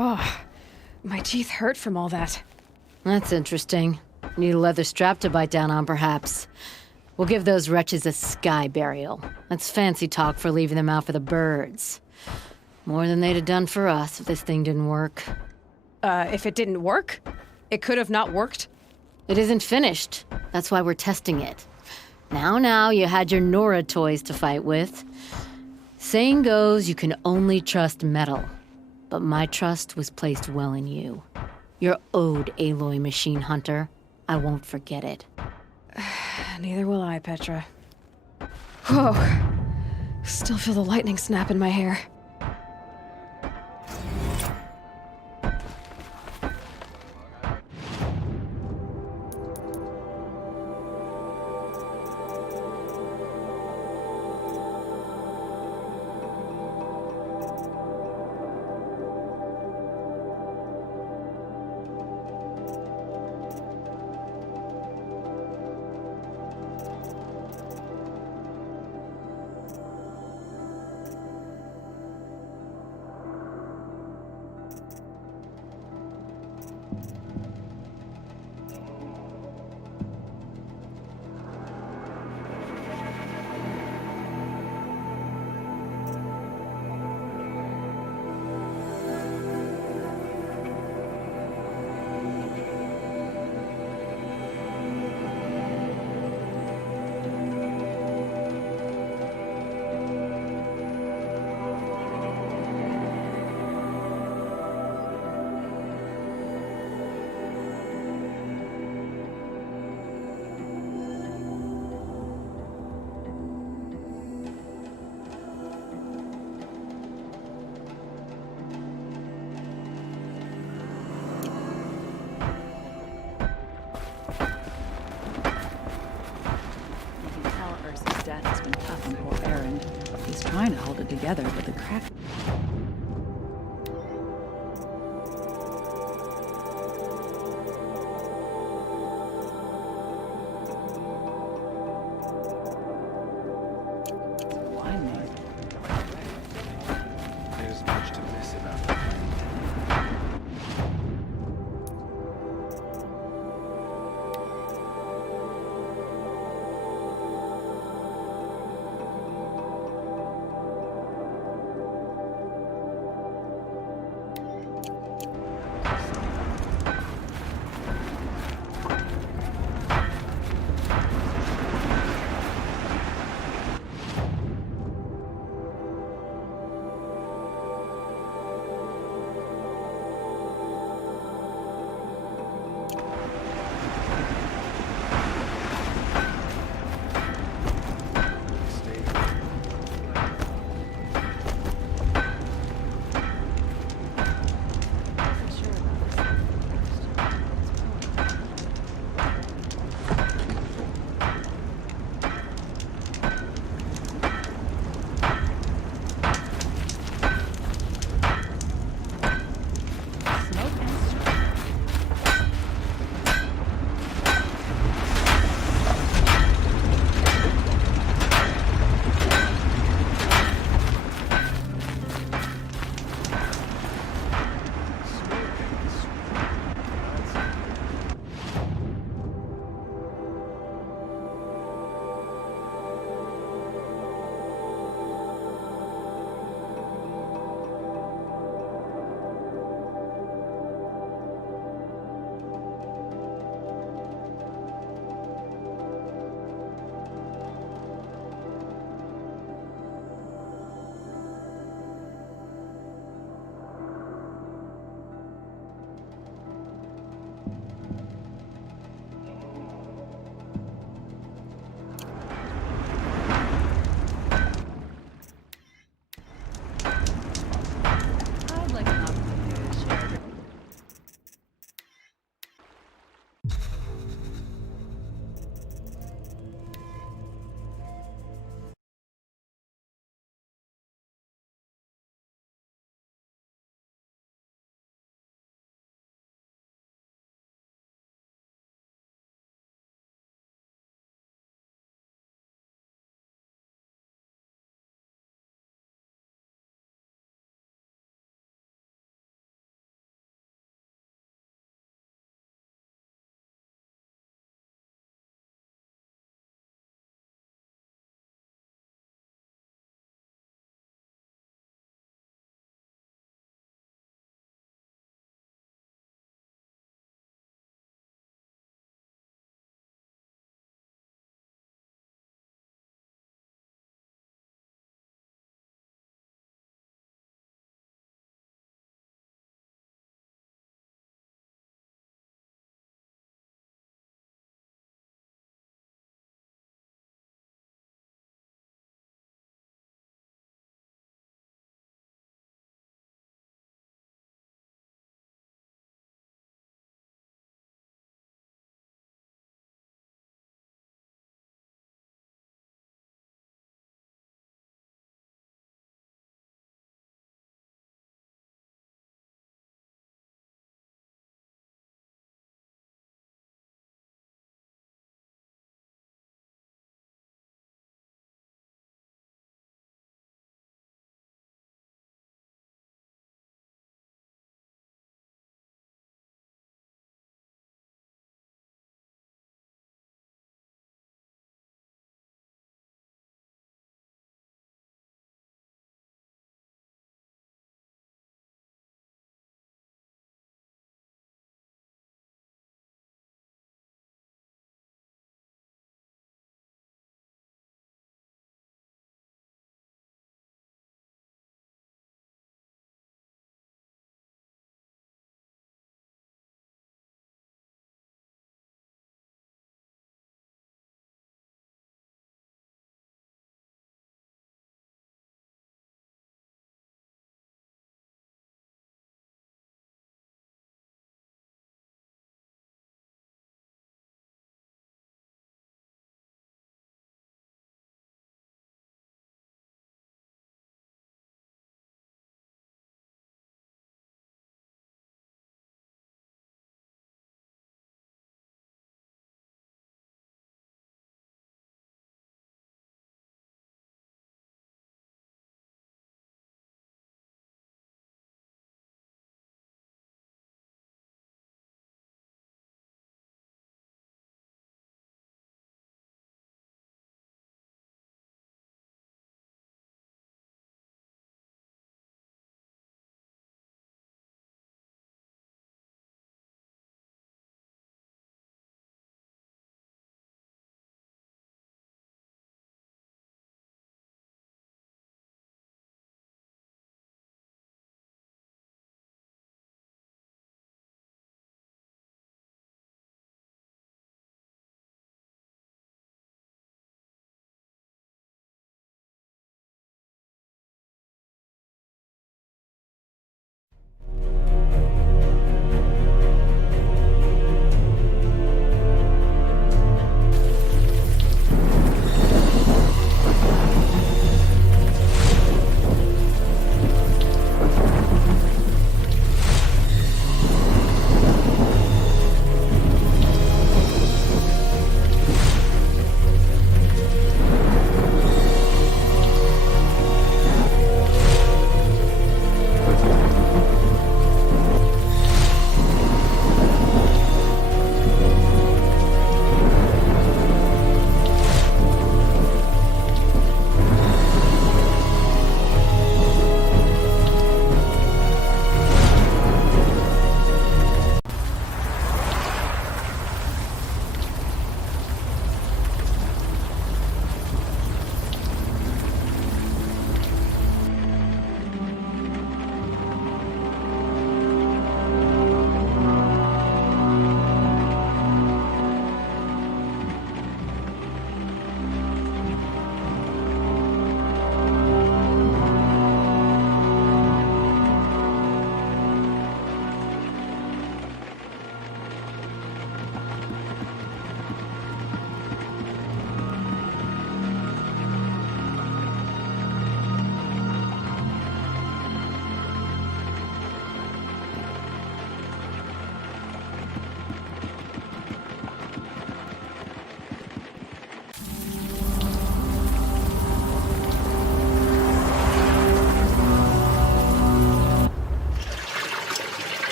Oh, my teeth hurt from all that. That's interesting. Need a leather strap to bite down on, perhaps. We'll give those wretches a sky burial. That's fancy talk for leaving them out for the birds. More than they'd have done for us if this thing didn't work. If it didn't work? It could have not worked? It isn't finished. That's why we're testing it. Now, you had your Nora toys to fight with. Saying goes, you can only trust metal. But my trust was placed well in you. You're owed, Aloy Machine Hunter. I won't forget it. Neither will I, Petra. Whoa. Still feel the lightning snap in my hair. Trying to hold it together, but the crack... There's much to miss about the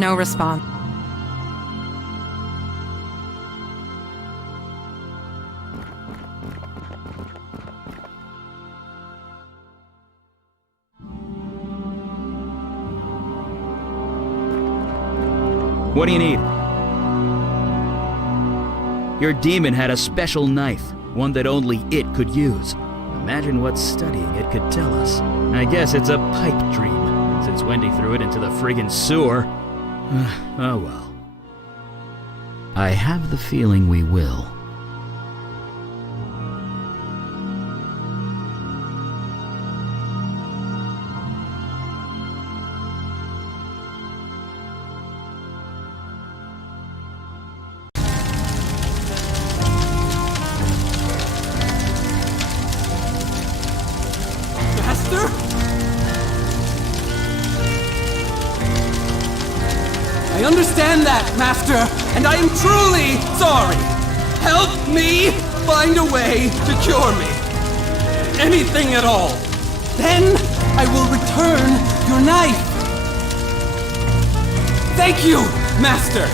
No response. What do you need? Your demon had a special knife, one that only it could use. Imagine what studying it could tell us. I guess it's a pipe dream, since Wendy threw it into the friggin' sewer. Oh well. I have the feeling we will. I understand that, Master, and I am truly sorry. Help me find a way to cure me. Anything at all. Then I will return your knife. Thank you, Master.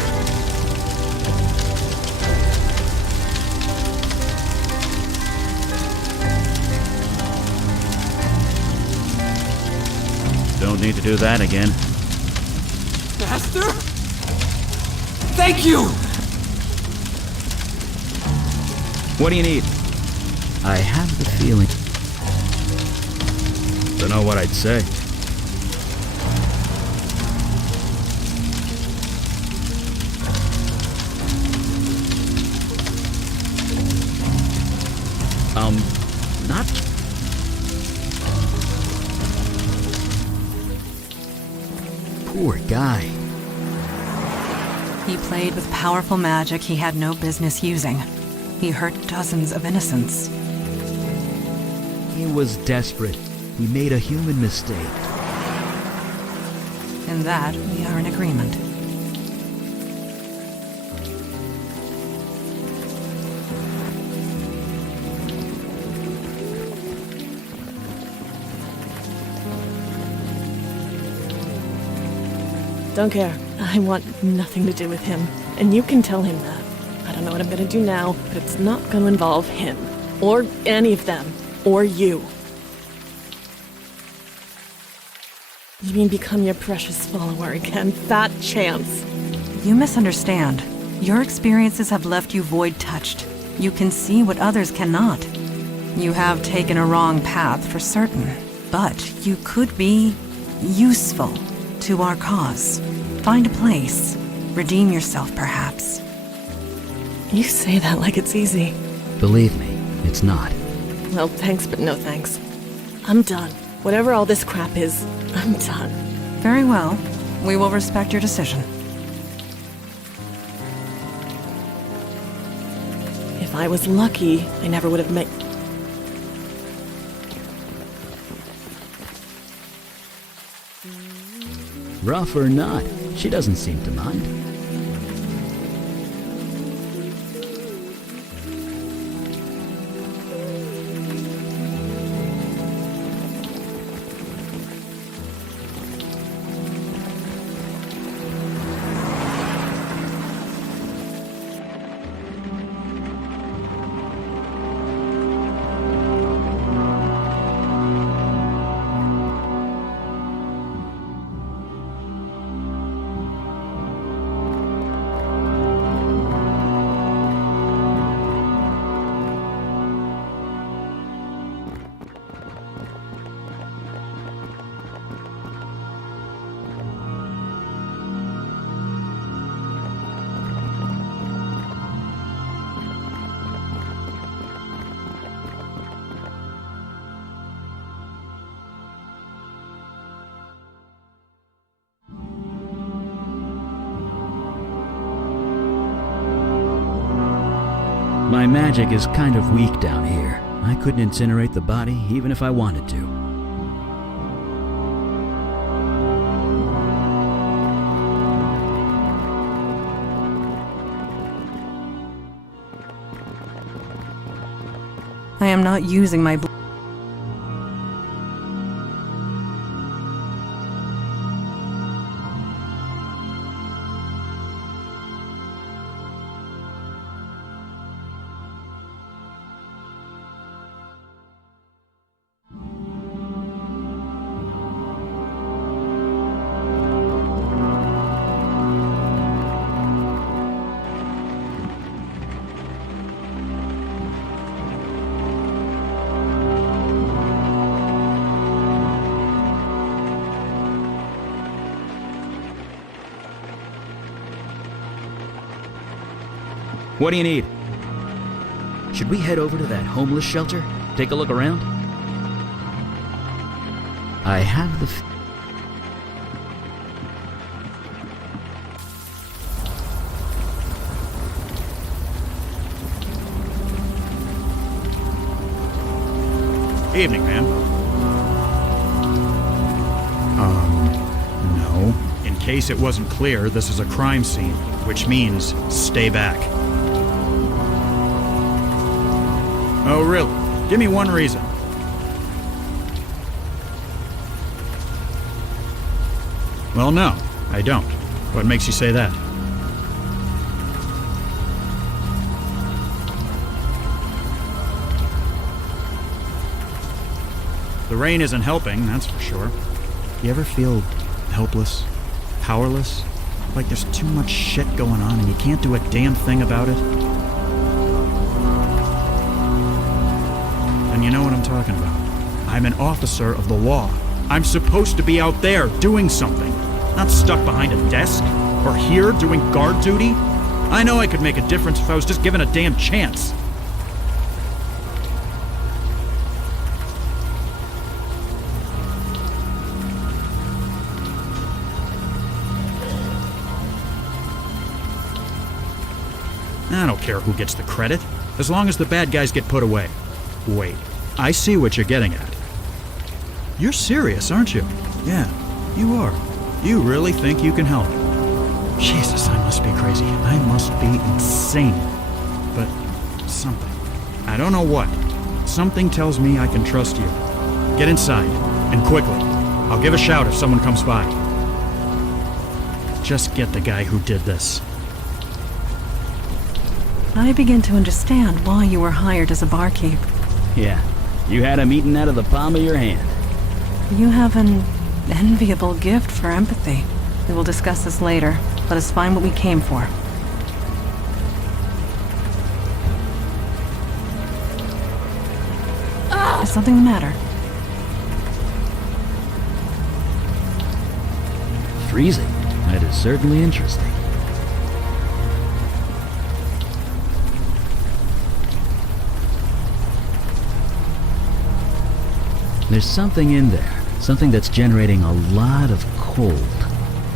Don't need to do that again. Master? Thank you! What do you need? I have the feeling. Don't know what I'd say. Not. Poor guy. He played with powerful magic he had no business using. He hurt dozens of innocents. He was desperate. He made a human mistake. In that, we are in agreement. Don't care. I want nothing to do with him. And you can tell him that. I don't know what I'm gonna do now, but it's not gonna involve him. Or any of them. Or you. You mean become your precious follower again? Fat chance. You misunderstand. Your experiences have left you void-touched. You can see what others cannot. You have taken a wrong path for certain, but you could be useful to our cause. Find a place. Redeem yourself, perhaps. You say that like it's easy. Believe me, it's not. Well, thanks, but no thanks. I'm done. Whatever all this crap is, I'm done. Very well. We will respect your decision. If I was lucky, I never would have met... Rough or not, she doesn't seem to mind. My magic is kind of weak down here. I couldn't incinerate the body even if I wanted to. I am not using my What do you need? Should we head over to that homeless shelter? Take a look around? I have the... Evening, ma'am. No. In case it wasn't clear, this is a crime scene, which means stay back. Oh, really? Give me one reason. Well, no, I don't. What makes you say that? The rain isn't helping, that's for sure. You ever feel helpless? Powerless? Like there's too much shit going on and you can't do a damn thing about it? And you know what I'm talking about. I'm an officer of the law. I'm supposed to be out there doing something, not stuck behind a desk or here doing guard duty. I know I could make a difference if I was just given a damn chance. I don't care who gets the credit, as long as the bad guys get put away. Wait, I see what you're getting at. You're serious, aren't you? Yeah, you are. You really think you can help. Jesus, I must be crazy. I must be insane. But something. I don't know what. Something tells me I can trust you. Get inside, and quickly. I'll give a shout if someone comes by. Just get the guy who did this. I begin to understand why you were hired as a barkeep. Yeah, you had him eaten out of the palm of your hand. You have an enviable gift for empathy. We will discuss this later. Let us find what we came for. Is something the matter? Freezing. That is certainly interesting. There's something in there. Something that's generating a lot of cold.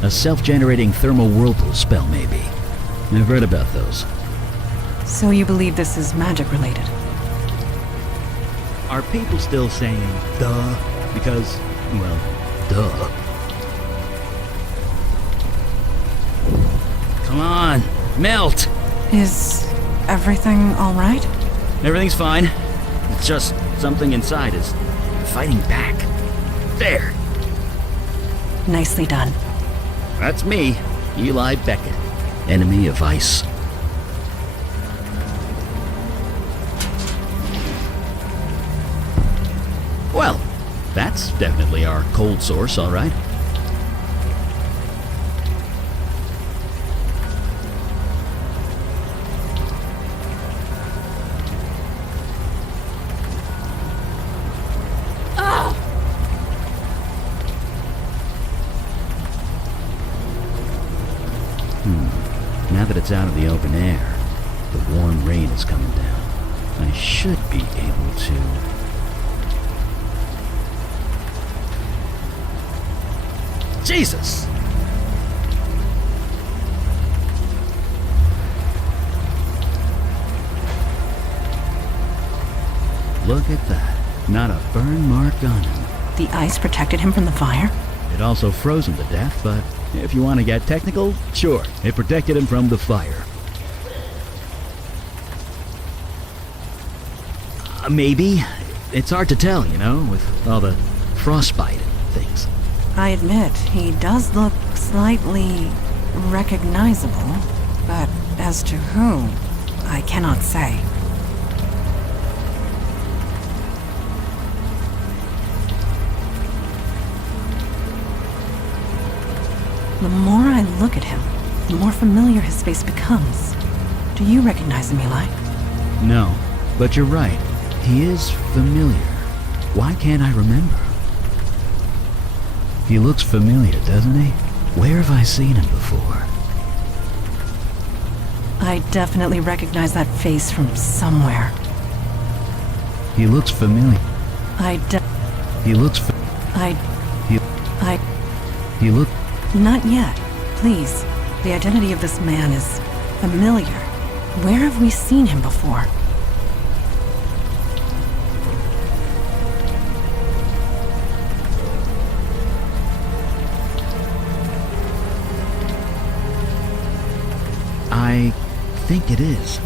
A self-generating thermal whirlpool spell, maybe. I've read about those. So you believe this is magic related? Are people still saying, duh? Because, well, duh. Come on, melt! Is everything all right? Everything's fine. It's just something inside is fighting back. There! Nicely done. That's me, Eli Beckett, enemy of ice. Well, that's definitely our cold source, all right. Now that it's out of the open air, the warm rain is coming down. I should be able to... Jesus! Look at that. Not a burn mark on him. The ice protected him from the fire? It also froze him to death, but if you want to get technical, sure, it protected him from the fire. Maybe. It's hard to tell, you know, with all the frostbite and things. I admit, he does look slightly recognizable, but as to who, I cannot say. The more I look at him, the more familiar his face becomes. Do you recognize him, Eli? No, but you're right. He is familiar. Why can't I remember? He looks familiar, doesn't he? Where have I seen him before? I definitely recognize that face from somewhere. He looks familiar. He looks He look... Not yet. Please. The identity of this man is familiar. Where have we seen him before? I think it is.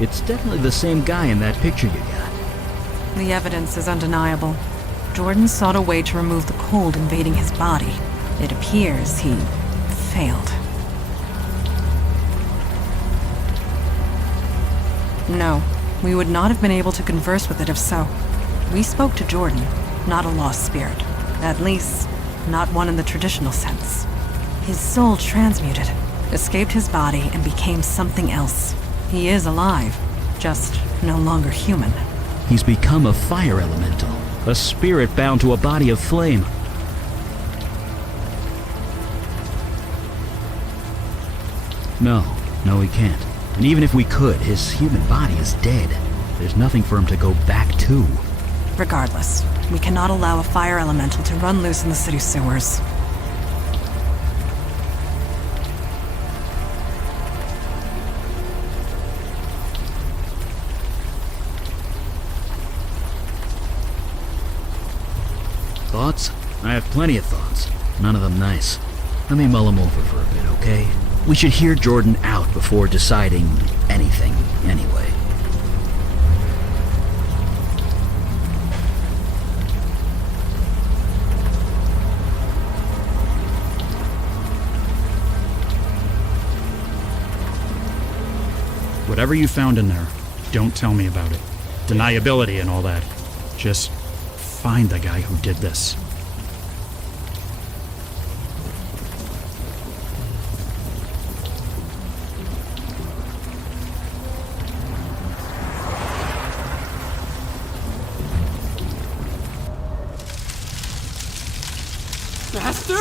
It's definitely the same guy in that picture you got. The evidence is undeniable. Jordan sought a way to remove the cold invading his body. It appears he failed. No, we would not have been able to converse with it if so. We spoke to Jordan, not a lost spirit. At least, not one in the traditional sense. His soul transmuted, escaped his body, and became something else. He is alive, just no longer human. He's become a fire elemental, a spirit bound to a body of flame. No, he can't. And even if we could, his human body is dead. There's nothing for him to go back to. Regardless, we cannot allow a fire elemental to run loose in the city sewers. Thoughts? I have plenty of thoughts. None of them nice. Let me mull them over for a bit, okay? We should hear Jordan out before deciding anything, anyway. Whatever you found in there, don't tell me about it. Deniability and all that. Just find the guy who did this. Master?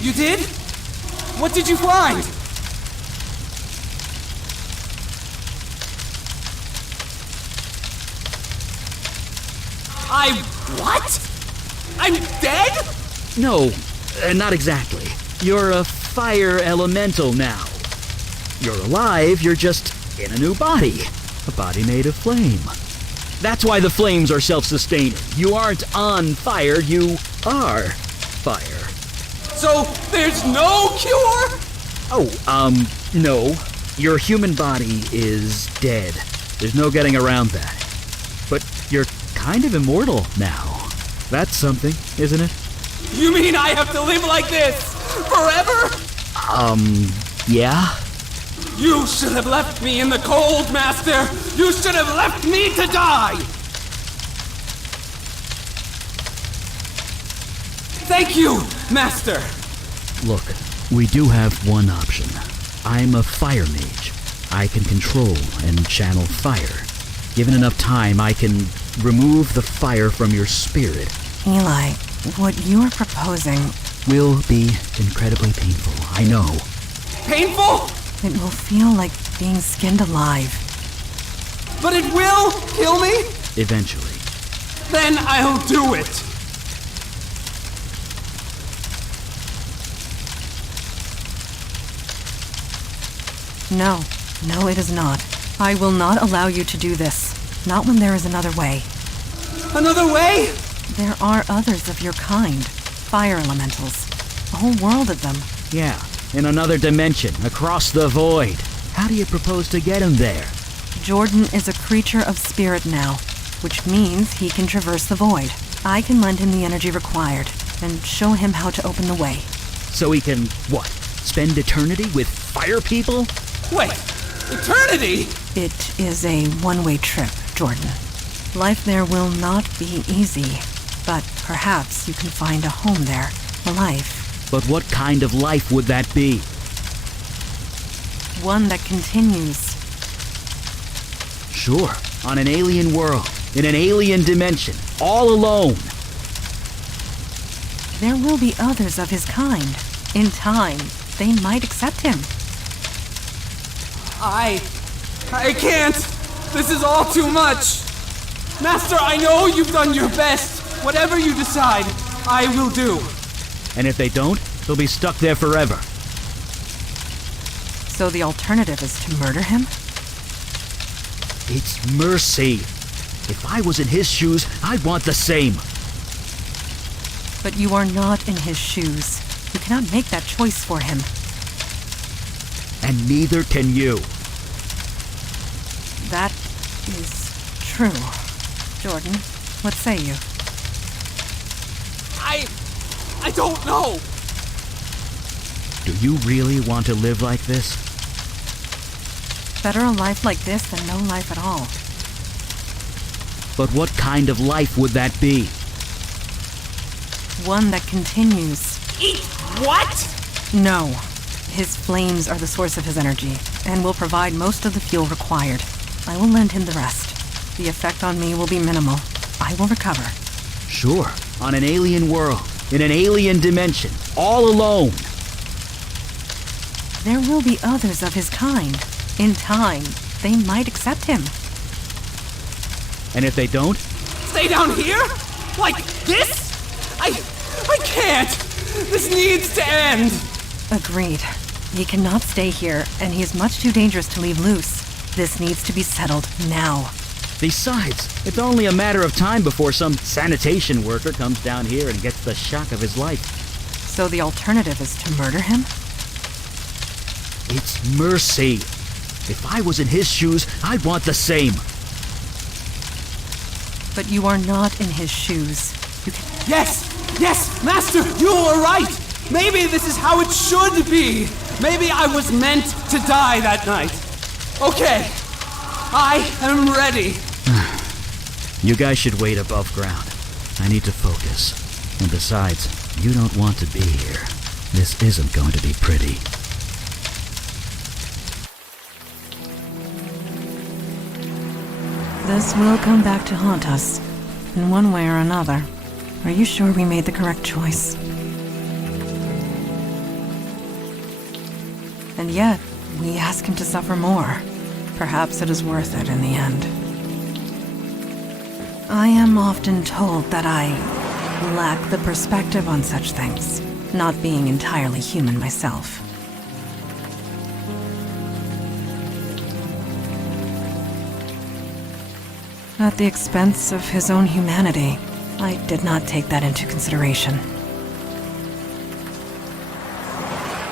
You did? What did you find? What? I'm dead? No, not exactly. You're a fire elemental now. You're alive, you're just in a new body. A body made of flame. That's why the flames are self-sustaining. You aren't on fire, you are fire. So, there's no cure? Oh, no. Your human body is dead. There's no getting around that. But you're kind of immortal now. That's something, isn't it? You mean I have to live like this? Forever? Yeah? You should have left me in the cold, Master! You should have left me to die! Thank you, Master! Look, we do have one option. I'm a fire mage. I can control and channel fire. Given enough time, I can remove the fire from your spirit. Eli, what you are proposing will be incredibly painful, I know. Painful? It will feel like being skinned alive. But it will kill me? Eventually. Then I'll do it! No, it is not. I will not allow you to do this. Not when there is another way. Another way? There are others of your kind. Fire elementals. A whole world of them. Yeah, in another dimension, across the void. How do you propose to get him there? Jordan is a creature of spirit now, which means he can traverse the void. I can lend him the energy required, and show him how to open the way. So he can, what, spend eternity with fire people? Wait, eternity? It is a one-way trip, Jordan. Life there will not be easy, but perhaps you can find a home there, a life. But what kind of life would that be? One that continues. Sure, on an alien world, in an alien dimension, all alone. There will be others of his kind. In time, they might accept him. I can't! This is all too much! Master, I know you've done your best. Whatever you decide, I will do. And if they don't, they'll be stuck there forever. So the alternative is to murder him? It's mercy. If I was in his shoes, I'd want the same. But you are not in his shoes. You cannot make that choice for him. And neither can you. That is true. Jordan, what say you? I don't know! Do you really want to live like this? Better a life like this than no life at all. But what kind of life would that be? One that continues. Eat what? No. His flames are the source of his energy, and will provide most of the fuel required. I will lend him the rest. The effect on me will be minimal. I will recover. Sure, on an alien world, in an alien dimension, all alone. There will be others of his kind. In time, they might accept him. And if they don't? Stay down here? Like this? I can't! This needs to end! Agreed. He cannot stay here, and he is much too dangerous to leave loose. This needs to be settled now. Besides, it's only a matter of time before some sanitation worker comes down here and gets the shock of his life. So the alternative is to murder him? It's mercy. If I was in his shoes, I'd want the same. But you are not in his shoes. You can... Yes, Master, you were right! Maybe this is how it should be! Maybe I was meant to die that night. Okay, I am ready. You guys should wait above ground. I need to focus. And besides, you don't want to be here. This isn't going to be pretty. This will come back to haunt us, in one way or another. Are you sure we made the correct choice? And yet, we ask him to suffer more. Perhaps it is worth it in the end. I am often told that I lack the perspective on such things, not being entirely human myself. At the expense of his own humanity, I did not take that into consideration.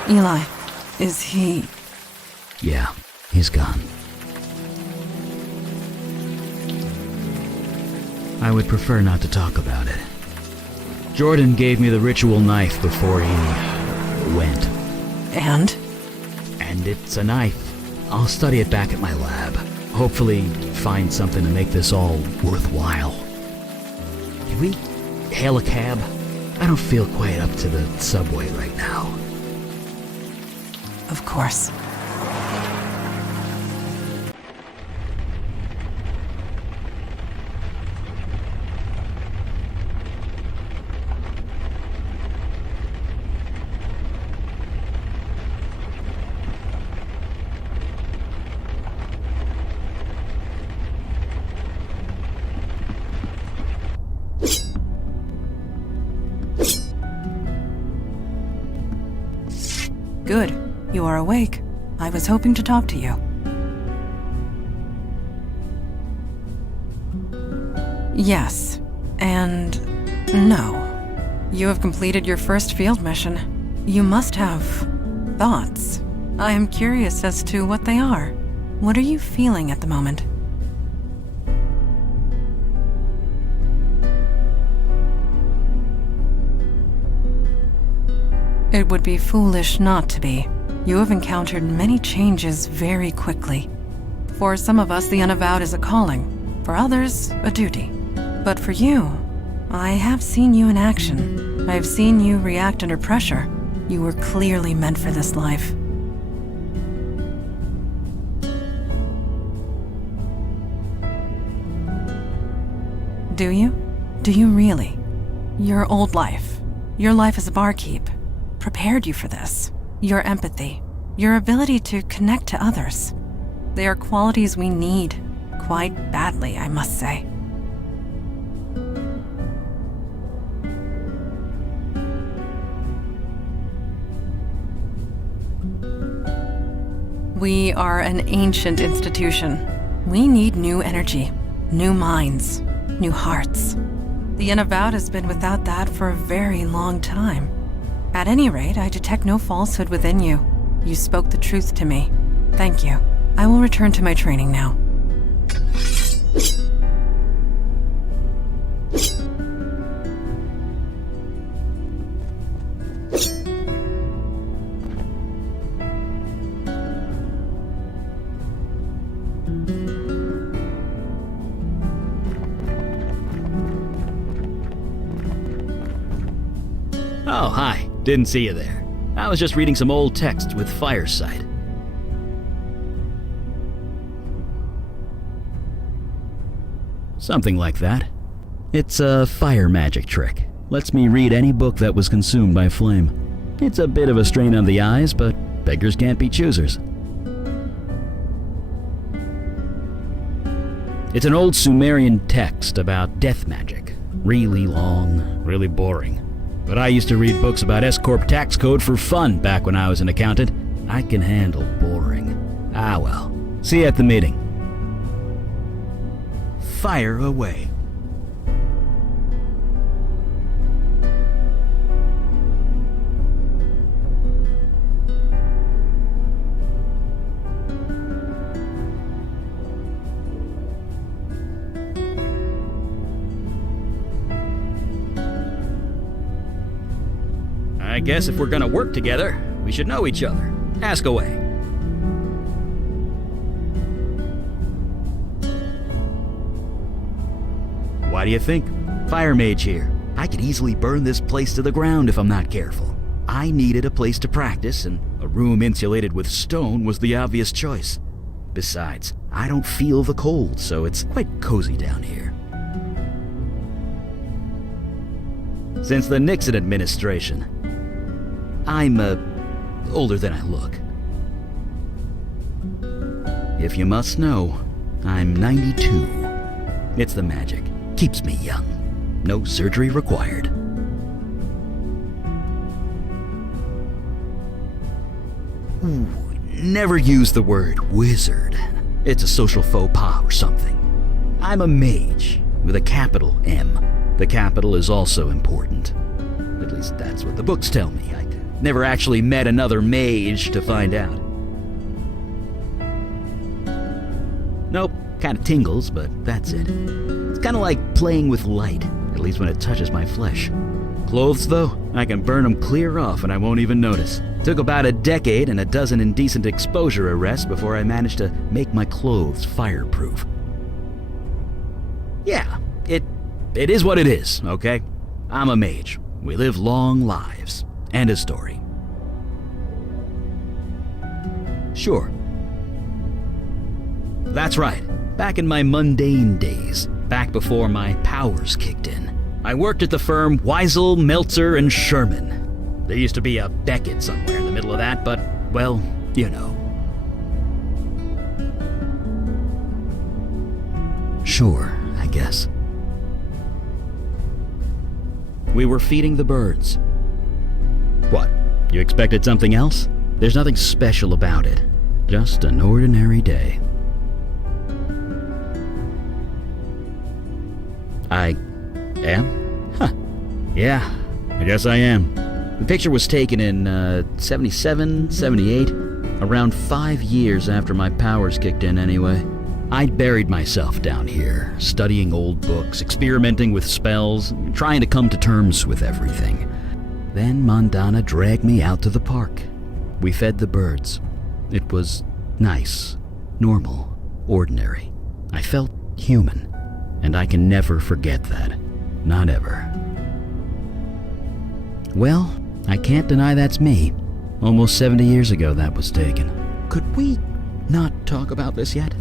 Eli, is he... Yeah, he's gone. I would prefer not to talk about it. Jordan gave me the ritual knife before he went. And? And it's a knife. I'll study it back at my lab. Hopefully find something to make this all worthwhile. Can we hail a cab? I don't feel quite up to the subway right now. Of course. Good. You are awake. I was hoping to talk to you. Yes. And no. You have completed your first field mission. You must have thoughts. I am curious as to what they are. What are you feeling at the moment? It would be foolish not to be. You have encountered many changes very quickly. For some of us, the Unavowed is a calling. For others, a duty. But for you, I have seen you in action. I have seen you react under pressure. You were clearly meant for this life. Do you? Do you really? Your old life, your life as a barkeep, prepared you for this. your empathy, your ability to connect to others. They are qualities we need, quite badly, I must say. We are an ancient institution. We need new energy, new minds, new hearts. The Unavowed has been without that for a very long time. At any rate, I detect no falsehood within you. You spoke the truth to me. Thank you. I will return to my training now. Oh, hi. Didn't see you there. I was just reading some old text with Firesight. Something like that. It's a fire magic trick. Lets me read any book that was consumed by flame. It's a bit of a strain on the eyes, but beggars can't be choosers. It's an old Sumerian text about death magic. Really long, really boring. But I used to read books about S-Corp tax code for fun back when I was an accountant. I can handle boring. Ah well. See you at the meeting. Fire away. I guess if we're gonna work together, we should know each other. Ask away. Why do you think? Fire mage here. I could easily burn this place to the ground if I'm not careful. I needed a place to practice, and a room insulated with stone was the obvious choice. Besides, I don't feel the cold, so it's quite cozy down here. Since the Nixon administration, I'm, older than I look. If you must know, I'm 92. It's the magic. Keeps me young. No surgery required. Ooh, never use the word wizard. It's a social faux pas or something. I'm a mage with a capital M. The capital is also important. At least that's what the books tell me. I never actually met another mage to find out. Nope, kinda tingles, but that's it. It's kinda like playing with light, at least when it touches my flesh. Clothes, though, I can burn them clear off and I won't even notice. Took about a decade and a dozen indecent exposure arrests before I managed to make my clothes fireproof. Yeah, it is what it is, okay? I'm a mage. We live long lives. End of story. Sure. That's right. Back in my mundane days, back before my powers kicked in, I worked at the firm Weisel, Meltzer, and Sherman. There used to be a Beckett somewhere in the middle of that, but, well, you know. Sure, I guess. We were feeding the birds. What? You expected something else? There's nothing special about it. Just an ordinary day. I am? Huh. Yeah, I guess I am. The picture was taken in, 77, 78. Around 5 years after my powers kicked in anyway. I'd buried myself down here, studying old books, experimenting with spells, trying to come to terms with everything. Then Mandana dragged me out to the park. We fed the birds. It was nice, normal, ordinary. I felt human, and I can never forget that. Not ever. Well, I can't deny that's me. Almost 70 years ago that was taken. Could we not talk about this yet?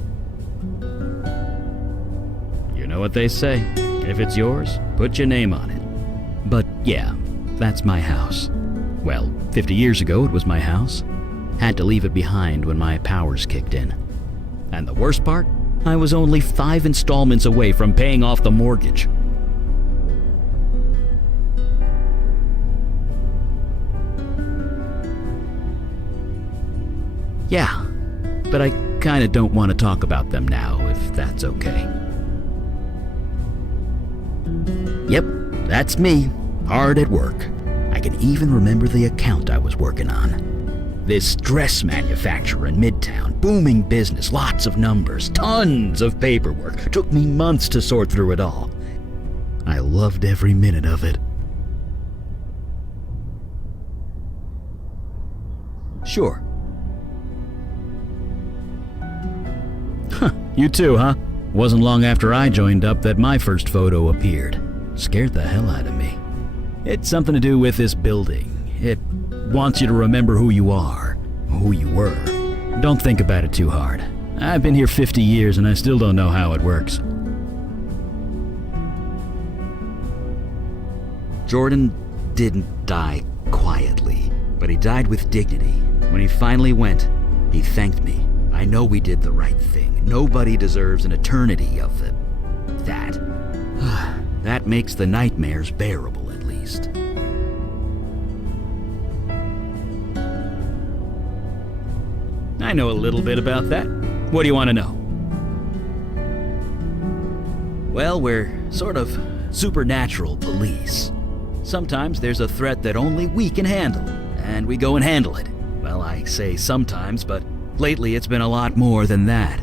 You know what they say. If it's yours, put your name on it. But yeah, that's my house. Well, 50 years ago it was my house. Had to leave it behind when my powers kicked in. And the worst part? I was only 5 installments away from paying off the mortgage. Yeah, but I kinda don't want to talk about them now, if that's okay. Yep, that's me, hard at work. I can even remember the account I was working on. This dress manufacturer in Midtown, booming business, lots of numbers, tons of paperwork. Took me months to sort through it all. I loved every minute of it. Sure. Huh, you too, huh? Wasn't long after I joined up that my first photo appeared. Scared the hell out of me. It's something to do with this building. It wants you to remember who you are, who you were. Don't think about it too hard. I've been here 50 years and I still don't know how it works. Jordan didn't die quietly, but he died with dignity. When he finally went, he thanked me. I know we did the right thing. Nobody deserves an eternity of that. That makes the nightmares bearable, at least. I know a little bit about that. What do you want to know? Well, we're sort of supernatural police. Sometimes there's a threat that only we can handle, and we go and handle it. Well, I say sometimes, but lately it's been a lot more than that.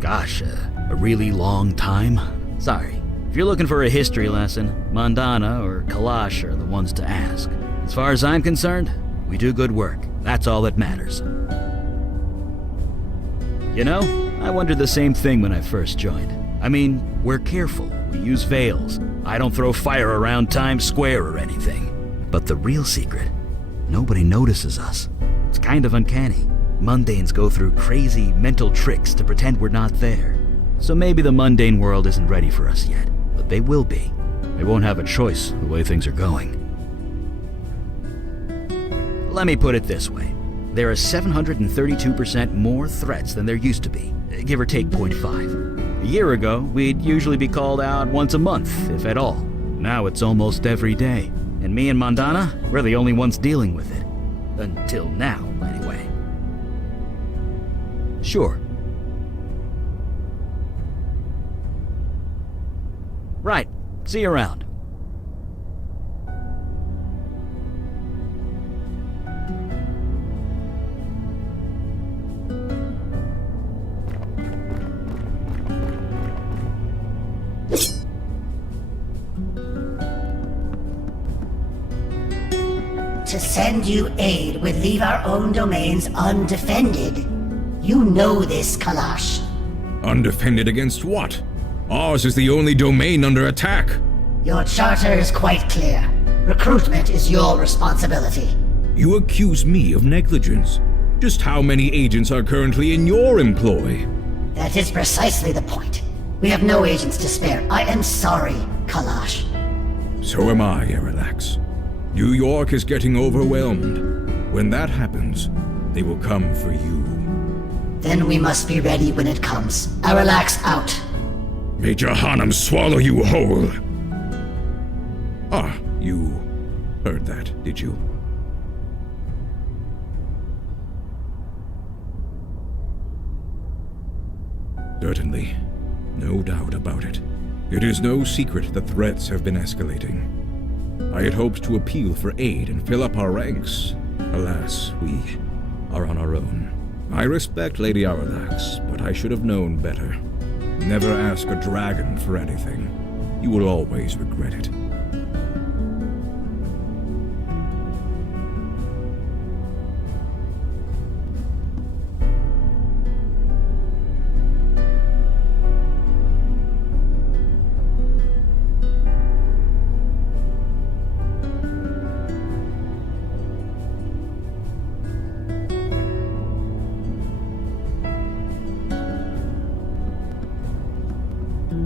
Gosh, a really long time? Sorry. If you're looking for a history lesson, Mandana or Kalash are the ones to ask. As far as I'm concerned, we do good work. That's all that matters. You know, I wondered the same thing when I first joined. I mean, we're careful. We use veils. I don't throw fire around Times Square or anything. But the real secret, nobody notices us. It's kind of uncanny. Mundanes go through crazy mental tricks to pretend we're not there. So maybe the mundane world isn't ready for us yet, but they will be. They won't have a choice the way things are going. Let me put it this way. There are 732% more threats than there used to be, give or take 0.5. A year ago, we'd usually be called out once a month, if at all. Now it's almost every day. And me and Mandana, we're the only ones dealing with it. Until now, anyway. Sure. Right. See you around. To send you aid would leave our own domains undefended. You know this, Kalash. Undefended against what? Ours is the only domain under attack. Your charter is quite clear. Recruitment is your responsibility. You accuse me of negligence. Just how many agents are currently in your employ? That is precisely the point. We have no agents to spare. I am sorry, Kalash. So am I, Erelax. New York is getting overwhelmed. When that happens, they will come for you. Then we must be ready when it comes. Erelax out. May Jahannam swallow you whole. Ah, you heard that, did you? Certainly. No doubt about it. It is no secret that threats have been escalating. I had hoped to appeal for aid and fill up our ranks. Alas, we are on our own. I respect Lady Aralax, but I should have known better. Never ask a dragon for anything. You will always regret it.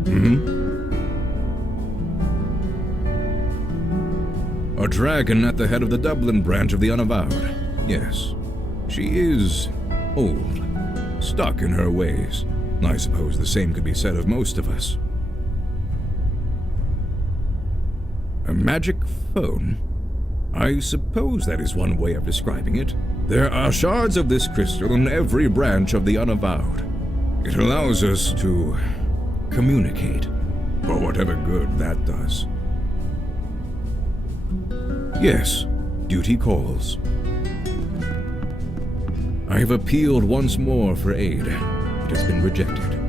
Mm-hmm. Our dragon at the head of the Dublin branch of the Unavowed. Yes. She is old, stuck in her ways. I suppose the same could be said of most of us. A magic phone? I suppose that is one way of describing it. There are shards of this crystal in every branch of the Unavowed. It allows us to communicate, for whatever good that does. Yes, duty calls. I have appealed once more for aid. It has been rejected.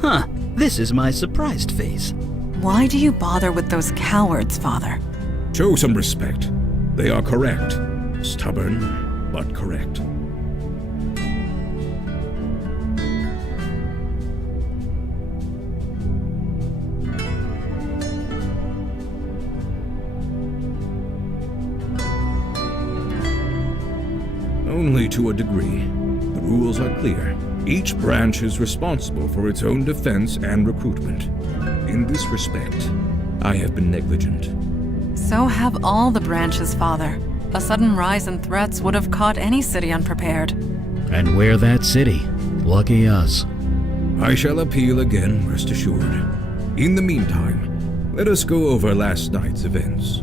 Huh, this is my surprised face. Why do you bother with those cowards, Father? Show some respect. They are correct. Stubborn, but correct. Only to a degree. The rules are clear. Each branch is responsible for its own defense and recruitment. In this respect, I have been negligent. So have all the branches, Father. A sudden rise in threats would have caught any city unprepared. And we're that city. Lucky us. I shall appeal again, rest assured. In the meantime, let us go over last night's events.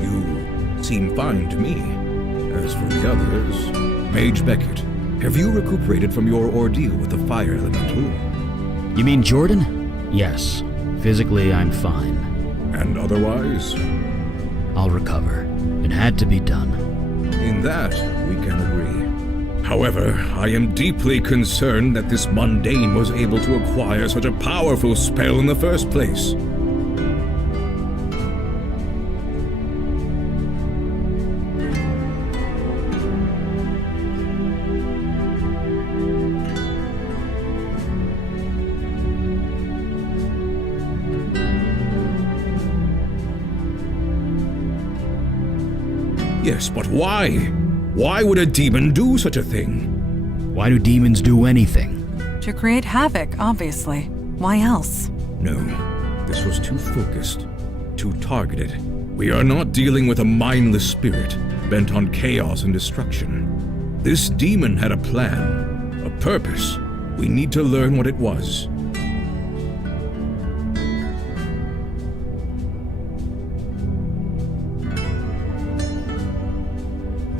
You seem fine to me. As for the others, Mage Beckett, have you recuperated from your ordeal with the fire elemental? You mean Jordan? Yes. Physically, I'm fine. And otherwise? I'll recover. It had to be done. In that, we can agree. However, I am deeply concerned that this mundane was able to acquire such a powerful spell in the first place. Yes, but why? Why would a demon do such a thing? Why do demons do anything? To create havoc, obviously. Why else? No, this was too focused, too targeted. We are not dealing with a mindless spirit bent on chaos and destruction. This demon had a plan, a purpose. We need to learn what it was.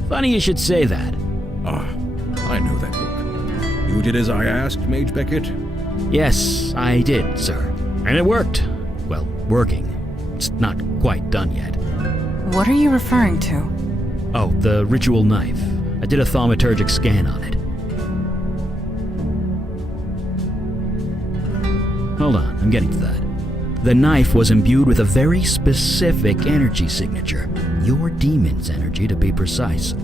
Funny you should say that. Ah, I know that book. You did as I asked, Mage Beckett? Yes, I did, sir. And it worked. Well, working. It's not quite done yet. What are you referring to? Oh, the ritual knife. I did a thaumaturgic scan on it. Hold on, I'm getting to that. The knife was imbued with a very specific energy signature. Your demon's energy, to be precise.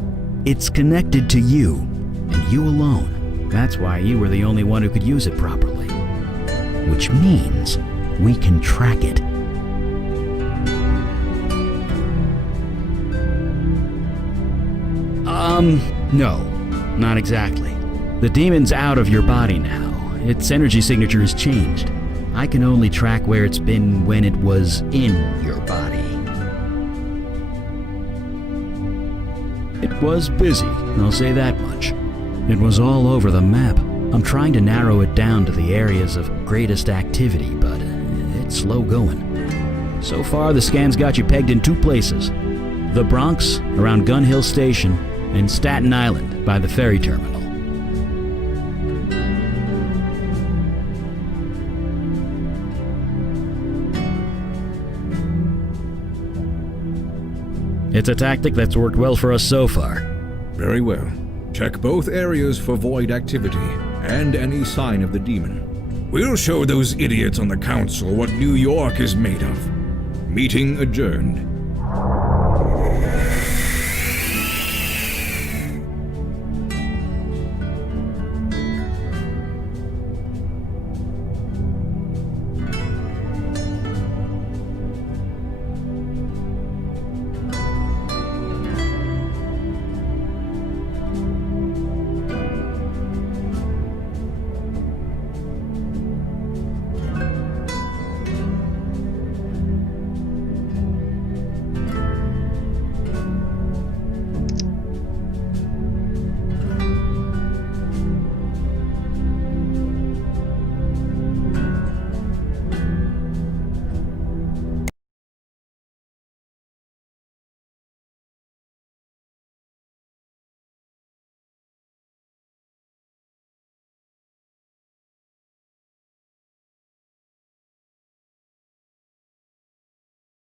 It's connected to you, and you alone. That's why you were the only one who could use it properly. Which means we can track it. No, not exactly. The demon's out of your body now. Its energy signature has changed. I can only track where it's been when it was in your body. It was busy, I'll say that much. It was all over the map. I'm trying to narrow it down to the areas of greatest activity, but it's slow going. So far, the scan's got you pegged in two places. The Bronx, around Gun Hill Station, and Staten Island, by the ferry terminal. It's a tactic that's worked well for us so far. Very well. Check both areas for void activity and any sign of the demon. We'll show those idiots on the council what New York is made of. Meeting adjourned.